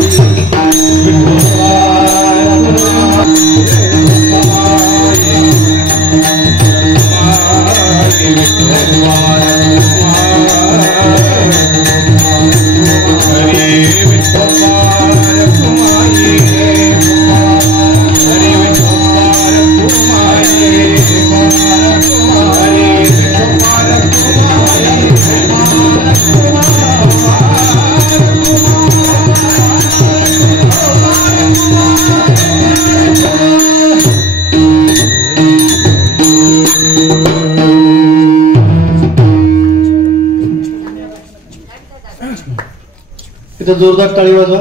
जोरदार टाळी वाजवा.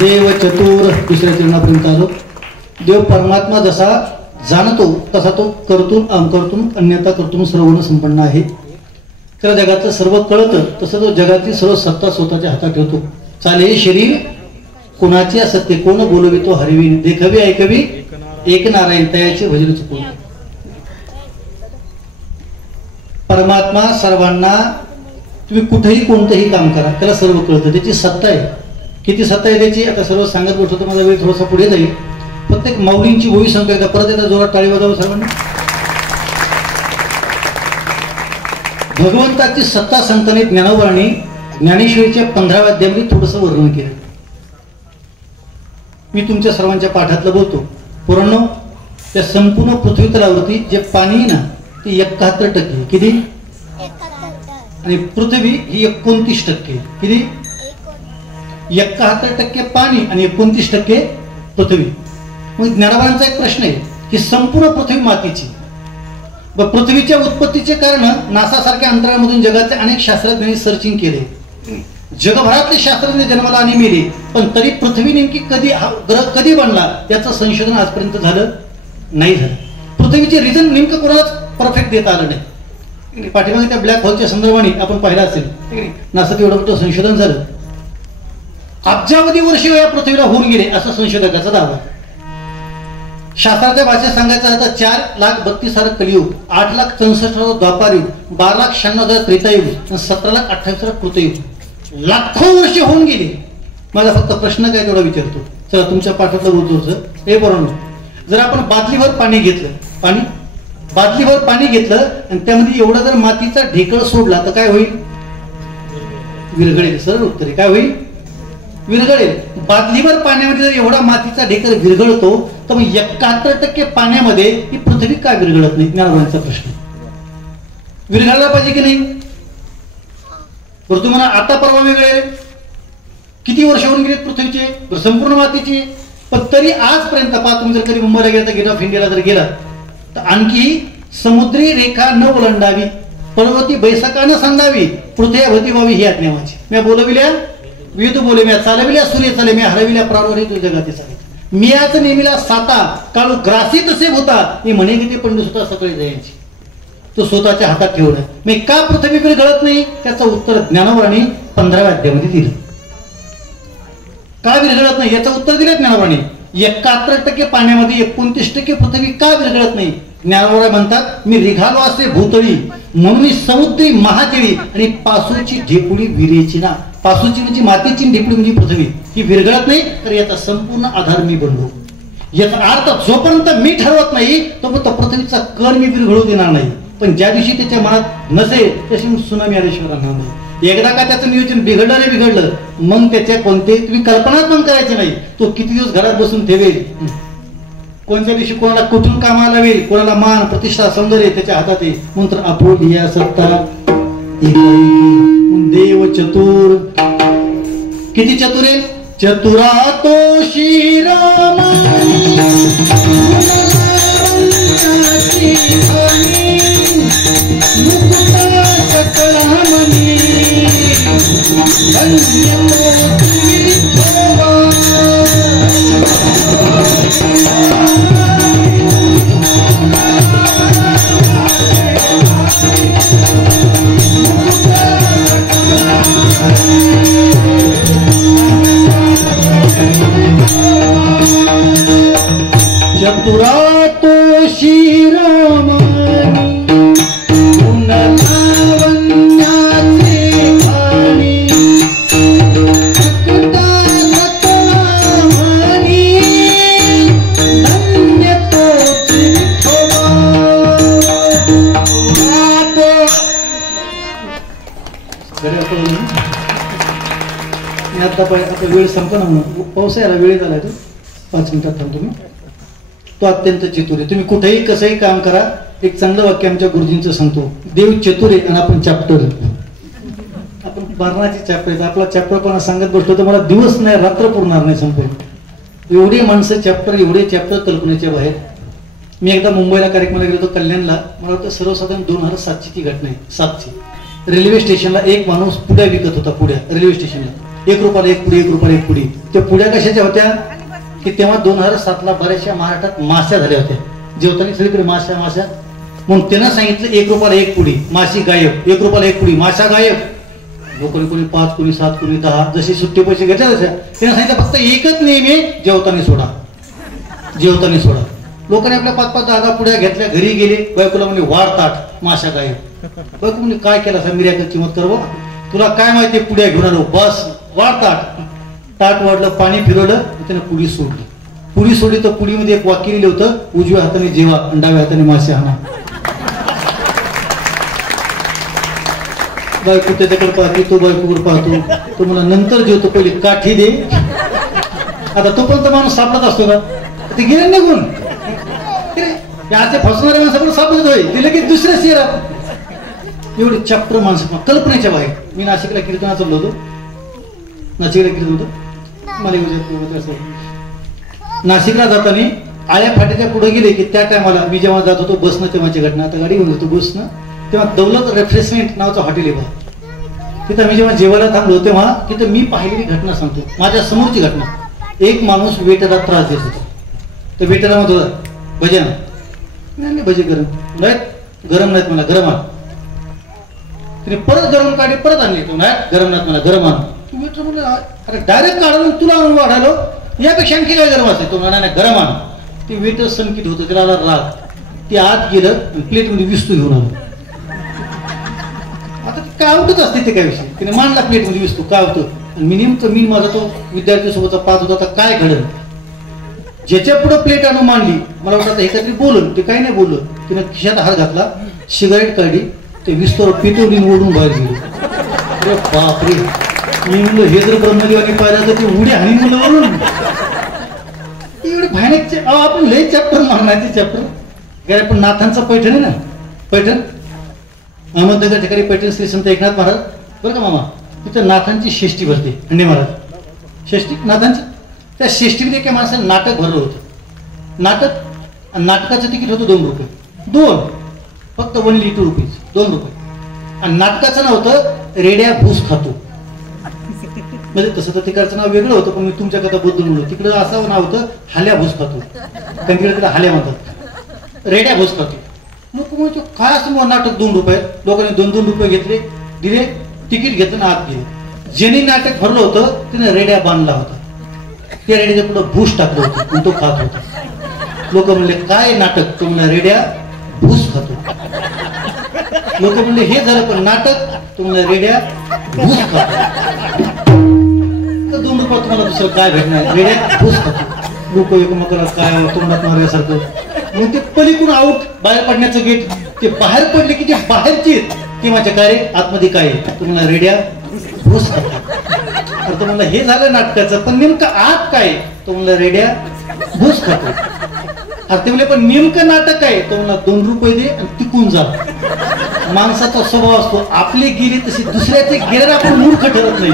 देव चतुर दुसऱ्या चरणापर्यंत आलो. देव परमात्मा जसा जाणतो तसा तो कर्तून अन्यथा कर्तून सर्वण संपन्न आहे. त्याला जगातलं सर्व कळतं तसं तो जगातली सर्व सत्ता स्वतःच्या हातात ठेवतो. चाले शरीर कोणाचे असते कोण बोलवितो हरवी, देखवी ऐकवी एक नारायण तयाचे भजन चुकून. परमात्मा सर्वांना तुम्ही कुठेही कोणतंही काम करा त्याला सर्व कळतं. त्याची सत्ता आहे. किती सत्ता आहे त्याची आता सर्व सांगत बसतो. माझा वेळ थोडासा पुढे जाईल. प्रत्येक माऊलींची भोई सांगतो एकदा परत एकदा जोरात टाळी वाजवा सर्वांनी. भगवंताची सत्ता सांगताना ज्ञानोबांनी ज्ञानेश्वरीच्या 15व्या अध्यायामध्ये थोडंसं वर्णन केलं. मी तुमच्या सर्वांच्या पाठातलं बोलतो. पुराणो त्या संपूर्ण पृथ्वी तलावरती जे पाणी आहे ना ते 71% किती आणि पृथ्वी ही 29%. किती 71% पाणी आणि 29% पृथ्वी. मग ज्ञानोबांचा एक प्रश्न आहे की संपूर्ण पृथ्वी मातीची पृथ्वीच्या उत्पत्तीचे कारण नासा सारख्या अंतराळमधून जगातल्या अनेक शास्त्रज्ञांनी सर्चिंग केले. जगभरातले शास्त्रज्ञ जन्माला आणि मेले, पण तरी पृथ्वी नेमकी ग्रह कधी बनला याचं संशोधन आजपर्यंत झालं नाही. पृथ्वीचे रिझन नेमकं कोणालाच परफेक्ट देता आलं नाही. पाठीमागे त्या ब्लॅक होलच्या संदर्भाने आपण पाहिलं असेल, नासाचं एवढं मोठं संशोधन झालं. अब्जावधी वर्षे या पृथ्वीला होऊन गेले असं संशोधकाचा दावा. शास्त्राच्या भाषेत सांगायचं झालं तर 4,32,000 कलियुग, 8,64,000 द्वापारयुग, 12,96,000 त्रेतायुग, 17,28,000 कृतयुग. लाखो वर्ष होऊन गेली. माझा फक्त प्रश्न काय तेवढा विचारतो. चला तुमच्या पाठातलं बोलतो. हे बरोबर, जर आपण बादलीभर पाणी घेतलं, बादलीभर पाणी घेतलं आणि त्यामध्ये एवढा जर मातीचा ढेकळ सोडला तर काय होईल? विरघळेल. सरळ उत्तर आहे, काय होईल? विरघळेल. बादलीभर पाण्यामध्ये जर एवढा मातीचा ढेकळ विरघळतो तर मग 71% पाण्यामध्ये ही पृथ्वी का विरघळत नाही? ज्ञानोबांचा प्रश्न. विरघळला पाहिजे की नाही? बरं तुम्हाला आता परवा वेगळे किती वर्ष होऊन गेले पृथ्वीचे, संपूर्ण मातीचे, पण तरी आजपर्यंत पहा, तुम्ही जर कधी मुंबईला गेला तर गेट ऑफ इंडियाला जर गेला तर आणखी समुद्री रेखा न ओलांडावी, पर्वती बैसका न सांगावी, पृथ्व्याभोवती व्हावी ही आज्ञावाची. मी बोलविल्या विविध बोले, म्या चालविल्या सूर्य चाले, मी हरविल्या प्राणवरी तू जगाते चाले, मी आज नेमिला साता काळू ग्रासी तसे होता, मी म्हणे की ते पंडित सुद्धा सकाळी जायची. तो स्वतःच्या हातात ठेवणं. मी का पृथ्वी विरघळत नाही त्याचं उत्तर ज्ञानोबांनी 15व्या अध्यायामध्ये दिलं. का विरघळत नाही याचं उत्तर दिलं ज्ञानोबांनी. 71% पाण्यामध्ये 29% पृथ्वी का विरघळत नाही? ज्ञानोबा म्हणतात, मी रिघालो असे भूतळी म्हणून समुद्री महाजळी आणि पासूची ढेपुडी विरेची ना. पासूची म्हणजे मातीची ढेपुडी म्हणजे पृथ्वी, ही विरघळत नाही तर याचा संपूर्ण आधार मी बनलो. याचा अर्थ जोपर्यंत मी ठरवत नाही तोपर्यंत पृथ्वीचा कण मी विरघळू देणार नाही. पण ज्या दिवशी त्याच्या मनात नसेल त्याशी सुनामी आल्याशिवाय राहणार नाही. एकदा का त्याचं नियोजन बिघडलं मग त्याच्या कोणते तुम्ही कल्पनाच पण करायची नाही. तो किती दिवस घरात बसून ठेवेल, कोणत्या दिवशी कोणाला कुठून कामाला लावेल, कोणाला मान प्रतिष्ठा सौंदर्य त्याच्या हातात आहे. मंत्र आपोलिया सत्ता देव चतुर. किती चतुर आहे? चतुरा तो श्रीराम चतुरा तो श्रीराम आता वेळ संपणार, पाऊस यायला वेळ झाला तो 5 मिनिटात थांबतो मी. तो अत्यंत चतुर आहे. तुम्ही कुठेही कसंही काम करा. एक चांगलं वाक्य आमच्या गुरुजींचं सांगतो, देव चतुर आहे आणि आपण चॅप्टर. आपण मरणाची चॅप्टर आहे. आपला चॅप्टर पण सांगत बसलो तर मला दिवस नाही रात्र पुरणार नाही संपूर्ण. एवढे माणसं चॅप्टर, एवढे चॅप्टर कल्पनेच्या बाहेर. मी एकदा मुंबईला कार्यक्रमाला गेलो होतो कल्याणला. मला वाटतं सर्वसाधारण 2007ची ती घटना आहे. 7ची रेल्वे स्टेशनला एक माणूस पुड्या विकत होता. पुड्या रेल्वे स्टेशनला 1 रुपयाला 1 पुडी, 1 रुपयाला 1 पुडी. त्या पुड्या कशाच्या होत्या की तेव्हा 2007ला बऱ्याचशा महाराष्ट्रात माश्या झाल्या होत्या. जेवताना सगळीकडे माश्या म्हणून त्यानं सांगितलं 1 रुपयाला 1 पुडी, माशी गायब. 1 रुपयाला 1 पुडी, माशा गायब. कोणी 5, कोणी 7, कोणी 10 जसे सुट्टे पैसे घेतले तशा त्यानं सांगितलं फक्त एकच नियम आहे, जेवताना सोडा, जेवताना सोडा. लोकांनी आपल्या 5-5, 10 पुड्या घेतल्या, घरी गेले. बायकोला म्हणजे वाढ ताट, माशा गायब. बायको म्हणजे काय केला असा मिर्याकल चिमत करव, तुला काय माहिती पुड्या घेऊन आलो, बस वाढ ताट. ताट वाढलं, पाणी फिरवलं, त्याने पुडी सोडली. पुडी सोडली तर पुडीमध्ये एक वाक्य लिहिलं होतं, उजव्या हाताने जेवा, डाव्या हाताने मासे हाना. बायको त्याच्याकडे पाहते, तो बायकोकडे पाहतो. तो मला नंतर जेवतो, पहिले काठी दे. आता तोपर्यंत माणूस सापडत असतो का? ते गेले निघून. असे फसणारे माणसाकडे सापडत होय, ते लगेच दुसऱ्या शहरात. एवढे चॅप्टर माणसं कल्पनेच्या बाहेर. मी नाशिकला कीर्तना चाललो होतो. नाशिकला कीर्तन होतं मला. नाशिकला जाताना आळ्या फाट्याच्या पुढे गेले की त्या टायमाला मी जेव्हा जात होतो बसनं तेव्हाची घटना, आता गाडी घेऊन जातो बसनं, तेव्हा दौलत रेफ्रेशमेंट नावाचं हॉटेल आहे बघा, तिथं मी जेव्हा जेवायला थांबलो तेव्हा तिथं मी पाहिलेली घटना सांगतो, माझ्या समोरची घटना. एक माणूस वेटरला त्रास देत होता. तर वेटरला म्हणत होता भजी नाही भजी गरम नाहीत, गरम नाहीत मला, गरम आण. तिने परत गरम काढली, परत आणली, तो नाही गरम नाहीत मला, गरम आण. वेटर म्हणलं अरे डायरेक्ट काढून तुला आणून वाढायलो, यापेक्षा आणखी काय गरम असेल, तो म्हणा नाही गरम आण. ते वेटर संकित होतं, त्याला आला राग, ते आत गेलं प्लेटमध्ये विस्तू घेऊन आलं. आता काय आवडत असते ते काय विषय, तिने मांडला प्लेटमध्ये विस्तू काय होतं. आणि मी नेमकं मी माझा तो विद्यार्थी सोबतचा पाच होता, आता काय घडलं, ज्याच्या पुढे प्लेट आणून मांडली, मला वाटतं हे काहीतरी बोललं, ते काही नाही बोललं. तिने खिशात हात घातला, सिगारेट काढली, ते विस्तूवर पेटवली, ओढून बाहेर गेली. अरे बापरे, मी म्हणलं हे जर ब्रह्मदेवाने पाहिलं तर ते उडी हानी मुलं वरून एवढे भयानक. आपण लय चॅप्टर मारण्याचे चॅप्टर काय, पण नाथांचा पैठण आहे ना, पैठण अहमदनगर ठिकाणी पैठण श्री संत एकनाथ महाराज बरं का मामा, तिथं नाथांची षष्ठी भरते, खंडे महाराज षष्ठी नाथांची. त्या षष्ठीमध्ये एका माणसाने नाटक भरलं होतं. नाटक, नाटकाचं तिकीट होतं 2 रुपये, 2 फक्त ओनली 2 रुपीज, 2 रुपये. आणि नाटकाचं नाव होतं रेड्या भूस खातो. म्हणजे तसं तर तिकडचं नाव वेगळं होतं, पण मी तुमच्याकरता बदलून म्हणलो, तिकडं असं नाव होतं हाल्या भूस खातो, कारण तिकडे त्याला हाल्या म्हणतात, रेड्या भूस खातो. लोक म्हणतो काय असं मग नाटक 2 रुपये, लोकांनी 2-2 रुपये घेतले, दिले, तिकीट घेतलं ना आत गेले. ज्यांनी नाटक भरलं होतं तिने रेड्या बांधला होता, त्या रेड्याच्या पुढे भूस टाकलं होतं आणि तो खात होता. लोक म्हणले काय नाटक, तो म्हणला रेड्या भूस खातो. लोक म्हणले हे झालं पण नाटक, तो म्हणला रेड्या भूस खातो. 2 रुपयात तुम्हाला दुसरं काय भेटणार, रेड्या भूस खातो. लोक एकमेकाला काय तोंडात मारल्यासारखं. मग ते पलीकडून आऊट, बाहेर पडण्याचं गेट, ते बाहेर पडले की जे बाहेरचे ते माझ्या काय आतमध्ये काय, तुम्हाला रेड्या भूस खातो. तर म्हणलं हे झालं नाटकाचं, पण नेमकं आत काय, तो म्हणलं रेड्या भूस खातो. अरे ते म्हणले पण नेमकं नाटक आहे, तो म्हणला 2 रुपये दे आणि टिकून जा. माणसाचा स्वभाव असतो, आपले गेले तसे दुसऱ्याचे गेल्यावर आपण मूर्ख ठरत नाही.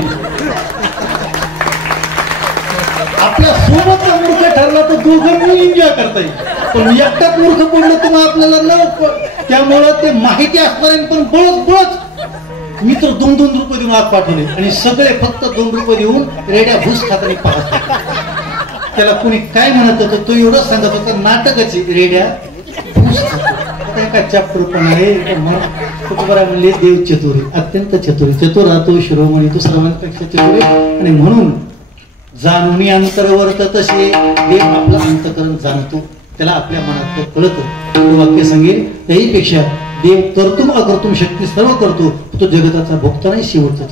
आपल्या सोबतचा मूर्ख ठरला तर दोघं मिळून एन्जॉय करता येईल, पण एकटाच मूर्ख पडलं तर मग आपल्याला न, त्यामुळं ते माहिती असणारे पण बळच मी तर 2-2 रुपये देऊन आत पाठवले आणि सगळे फक्त 2 रुपये देऊन रेड्या भूस खाताना पाहत. त्याला कोणी काय म्हणत होतं, तो एवढंच सांगत होता नाटकाची रेड्या भूस खातो. काय चॅप्टर पण आहे तुकोबरा म्हणले देव चतुरी, अत्यंत चतुरी, चतुर राहतो शिरोमणी, तो सर्वांपेक्षा चतुरी. आणि म्हणून जाणून अंतर्वर्त तसे देव आपलं अंतकरण जाणतो, त्याला आपल्या मनात कळतं. वाक्य सांगेल त्याहीपेक्षा देव कर्तुम अकर्तुम शक्ती सर्व करतो, तो जगताचा भोगता नाही, शेवटचा.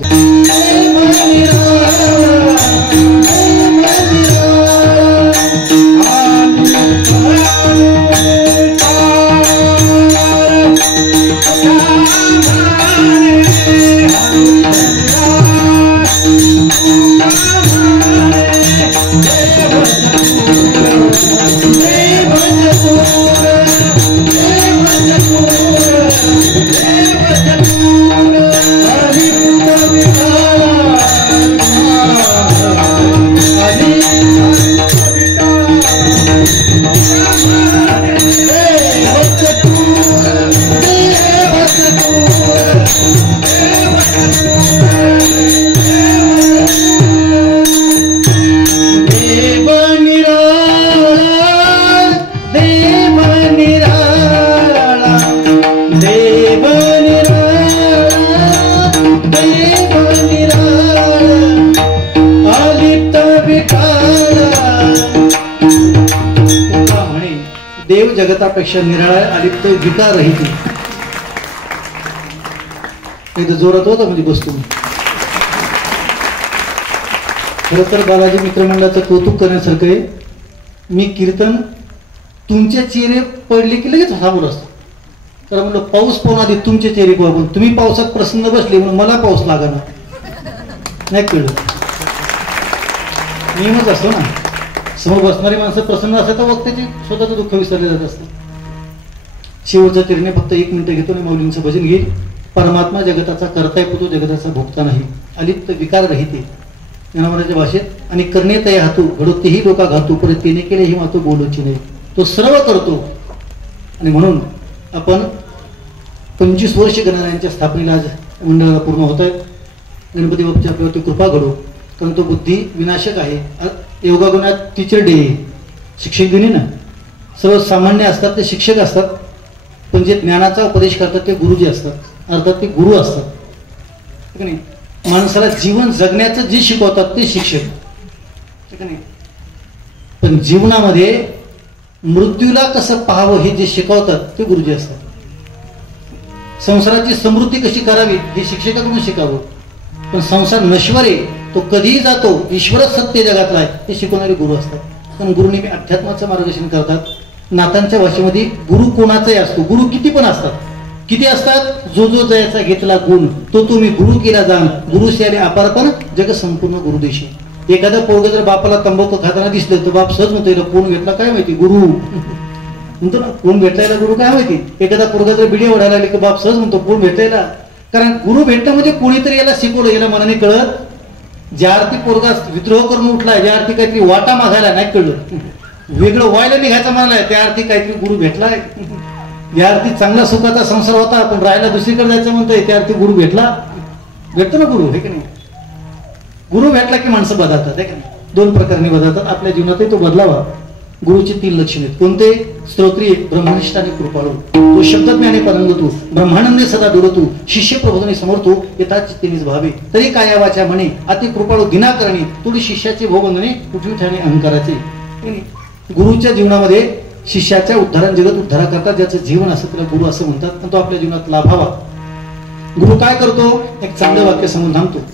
देव जगतापेक्षा निराळा अलिप्त विकार रहित. जोरात होता म्हणजे बसतो. खरं तर बालाजी मित्रमंडळाचं कौतुक करण्यासारखं आहे. मी कीर्तन तुमचे चेहरे पडले की लगेच थांबून असतो. तर म्हणलं पाऊस पाहून आधी तुमचे चेहरे पाहून, तुम्ही पावसात प्रसन्न बसले म्हणून मला पाऊस लागणार नाही, कळलं. नियमच असतो ना, समोर बसणारी माणसं प्रसन्न असतात तर वक्त्याचे स्वतःचं दुःख विसरले जात असतं. शेवटचा तिरणे फक्त 1 मिनिट घेतो आणि मौलींचं भजन घेईल. परमात्मा जगताचा करता येतो, जगताचा भोगता नाही, अलिप्त विकार रहिते ज्ञानवराच्या भाषेत. आणि करणे तया हातू घडो तेही लोका घातू, परत तिने केले ही मातू बोलूची नाही. तो सर्व करतो. आणि म्हणून आपण 25 वर्ष गणरायांच्या स्थापनेला आज मंडळाला पूर्ण होत आहेत. गणपती बाप्पाची आपल्यावरती कृपा घडो, कारण तो बुद्धी विनाशक आहे. योगागुणात टीचर डे, शिक्षक दिनी ना, सर्व सामान्य असतात ते शिक्षक असतात, पण जे ज्ञानाचा उपदेश करतात ते गुरुजी असतात, अर्थात ते गुरु असतात. ठीक नाही, माणसाला जीवन जगण्याचं जे शिकवतात ते शिक्षक. ठीक नाही, पण जीवनामध्ये मृत्यूला कसं पाहावं हे जे शिकवतात ते गुरुजी असतात. संसाराची समृद्धी कशी करावी हे शिक्षकाकडून शिकावं, पण संसार नश्वर आहे, तो कधीही जातो, ईश्वरच सत्य जगातला आहे हे शिकवणारे गुरु असतात. पण गुरु नेहमी अध्यात्माचं मार्गदर्शन करतात. नाथांच्या भाषेमध्ये गुरु कोणाचाही असतो, गुरु किती पण असतात. किती असतात? जो जो जयाचा घेतला गुण तो तुम्ही गुरु केला जाण, गुरु श्याने अपारपण जग संपूर्ण गुरुदेशी. एखादा पोरग जर बापाला तंबाखू खाताना दिसलं तर बाप सहज म्हणतो कोण घेतला काय माहिती, गुरु म्हणतो ना, कोण भेटलायला गुरु काय माहिती. एखादा पोरगा जर बिडी ओढायला लागली की बाप सहज म्हणतो कोण भेटलायला, कारण गुरु भेटणं म्हणजे कोणीतरी याला शिकवलं, याला मनाने कळत. ज्या अर्थी पोरगा विद्रोह करून उठलाय, ज्या अर्थी काहीतरी वाटा मागायला नाही कळलं, वेगळं व्हायला निघायचं म्हणालाय, त्या अर्थी काहीतरी गुरु भेटलाय. या अर्थी चांगला सुखाचा संसार होता पण राहायला दुसरीकडे जायचं म्हणतोय, त्या अर्थी गुरु भेटला. भेटतो ना गुरु, हे की नाही. गुरु भेटला की माणसं बदलतात, हे की नाही. 2 प्रकारांनी बदलतात. आपल्या जीवनातही तो बदलावा. गुरुची 3 लक्षणे आहेत. कोणते? स्तोत्रीय, ब्रह्मनिष्ठ आणि कृपाळू. तो शब्दज्ञाने परंगतू, ब्रह्मानंदे सदा दुरतू, शिष्य प्रबोधने समर्थू, येता चित्तेनीच भावे, तरी कायावाच्या म्हणे, अति कृपाळू दिनाकरणी, थोडी शिष्याचे भोगवंदने, उठवी ठाणे अहंकाराचे. गुरुच्या जीवनामध्ये शिष्याच्या उद्धारण, जगत उद्धारा करतात ज्याचं जीवन असं त्याला गुरु असं म्हणतात, आणि तो आपल्या जीवनात लाभावा. गुरु काय करतो? एक चांगलं वाक्य समोर थांबतो.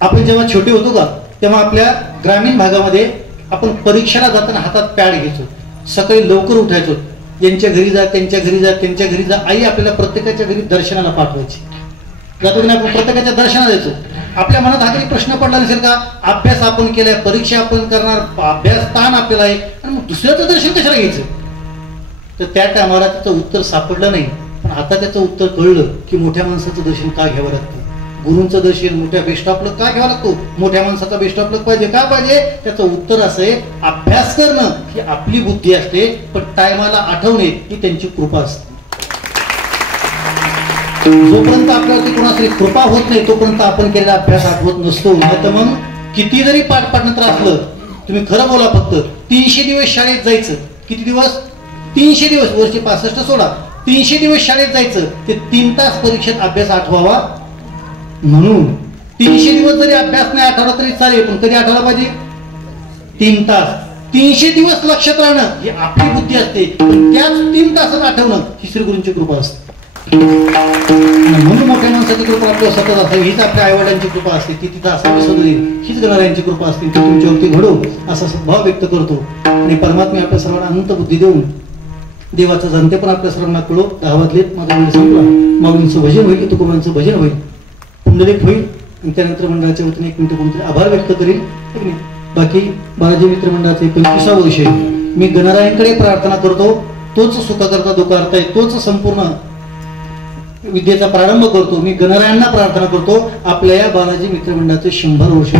आपण जेव्हा छोटे होतो का तेव्हा आपल्या ग्रामीण भागामध्ये आपण परीक्षेला जाताना हातात पॅड घ्यायचो, सकाळी लवकर उठायचो, यांच्या घरी जा, त्यांच्या घरी जा, त्यांच्या घरी जा. आई आपल्याला प्रत्येकाच्या घरी दर्शनाला पाठवायची. जातो की आपण प्रत्येकाच्या दर्शनाला जायचो. आपल्या मनात हा काही प्रश्न पडला नसेल का, अभ्यास आपण केलाय, परीक्षा आपण करणार, अभ्यास ताण आपल्याला आहे, आणि मग दुसऱ्याचं दर्शन कशाला घ्यायचं. तर त्या टायमाला त्याचं उत्तर सापडलं नाही, पण आता त्याचं उत्तर कळलं की मोठ्या माणसाचं दर्शन का घ्यावं लागतं. गुरूंचं दर्शन मोठ्या बेस्ट ऑफ लक का घ्यावं लागतो, मोठ्या माणसाचा बेस्ट ऑफ लक पाहिजे का पाहिजे. त्याचं उत्तर असं आहे, अभ्यास करणं ही आपली बुद्धी असते, पण टायमाला आठवणे ही त्यांची कृपा असते. जोपर्यंत आपल्यावरती कोणाची कृपा होत नाही तोपर्यंत आपण केलेला अभ्यास आठवत नसतो. नाही तर मग किती जरी पाठ पाडणं तर असलं, तुम्ही खरं बोला, फक्त 300 दिवस शाळेत जायचं. किती दिवस? 300 दिवस. वर्षी 65 सोडा, 300 दिवस शाळेत जायचं. ते 3 तास परीक्षेत अभ्यास आठवावा. म्हणून 300 दिवस जरी अभ्यास नाही आठवला तरी चालेल, पण कधी आठवला पाहिजे? 3 तास. 300 दिवस लक्षात राहणं ही आपली बुद्धी असते, पण त्याच 3 तासात आठवणं ही श्री गुरूंची कृपा असते. म्हणून मोठ्या माणसाची कृपा आपल्यावर सतत असावी, हीच आपल्या आई वडिलांची कृपा असते, ती तिथं असावी सदैव, हीच गणरायांची कृपा असते, ती तुमच्यावरती घडो असा भाव व्यक्त करतो. आणि परमात्मा आपल्या सर्वांना अनंत बुद्धी देऊन देवाचा जनते पण आपल्या सर्वांना कळो. 10 वाजलेत, माझा वेळ संपला. माऊलींचं भजन होईल, तुकोबांचं भजन होईल, पुंडलिक होईल, आणि त्यानंतर मंडळाच्या वतीने 1 मिनिट कोणतरी आभार व्यक्त करेल. बाकी बालाजी मित्र मंडळाचे 25वा वर्ष मी गणरायांकडे प्रार्थना करतो. तोच सुखकर्ता दुःखहर्ता आहे, तोच संपूर्ण विद्येचा प्रारंभ करतो. मी गणरायांना प्रार्थना करतो आपल्या या बालाजी मित्र मंडळाचे 100 वर्ष.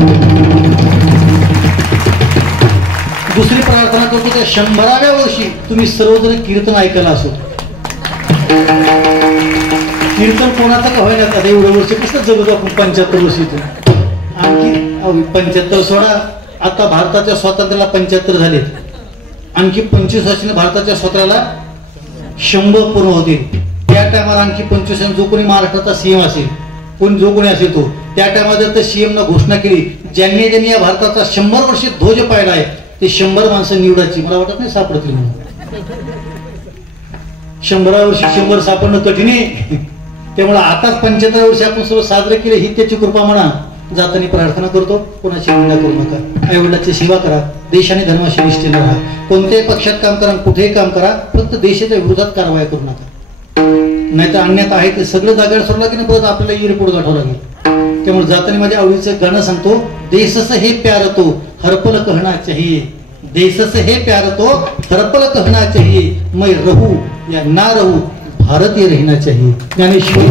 दुसरी प्रार्थना करतो त्या 100व्या वर्षी तुम्ही सर्वजण कीर्तन ऐकायला असो. कीर्तन कोणाचं का व्हायला, आता एवढं वर्ष कसं जगतो आपण 75 वर्षीतून. आणखी 75 सोडा, आता भारताच्या स्वातंत्र्याला 75 झाले, आणखी 25 वर्षांनी भारताच्या स्वातंत्र्याला 100 पूर्ण होतील. त्या टायमाला आणखी 25 जो कोणी महाराष्ट्राचा सीएम असेल, कोण जो कोणी असेल तो, त्या टायमाला तर सीएम न घोषणा केली, ज्यांनी ज्यांनी या भारताचा 100 वर्ष ध्वज पाहिला आहे ते 100 माणसं निवडायची. मला वाटत नाही सापडतील म्हणून. 100व्या वर्षी 100 सापडणं कठीण आहे. त्यामुळे आताच 75 वर्ष आपण सर्व साजरे केले, ही त्याची कृपा म्हणा. जाताना प्रार्थना करतो, कोणाची निंदा करू नका, आईवडिलांची सेवा करा, देश आणि धर्माशी निष्ठेने राहा. कोणत्याही पक्षात काम करा, कुठेही काम करा, फक्त देशाच्या विरोधात कारवाई करू नका. नाहीतर अन्यात आहे ते सगळं जागेवर सोडला की नाही परत आपल्याला ई रिपोर्ट गाठावं लागेल. त्यामुळे जाताना माझ्या आवडीचं गाणं सांगतो, देशस हे प्यार तो हरपल कहना चाहिए, देशस हे प्यार तो हरपल कहना चाहिए, मैं रहू या ना रहू भारतीय रहना चाहिए. ज्ञानेश्वर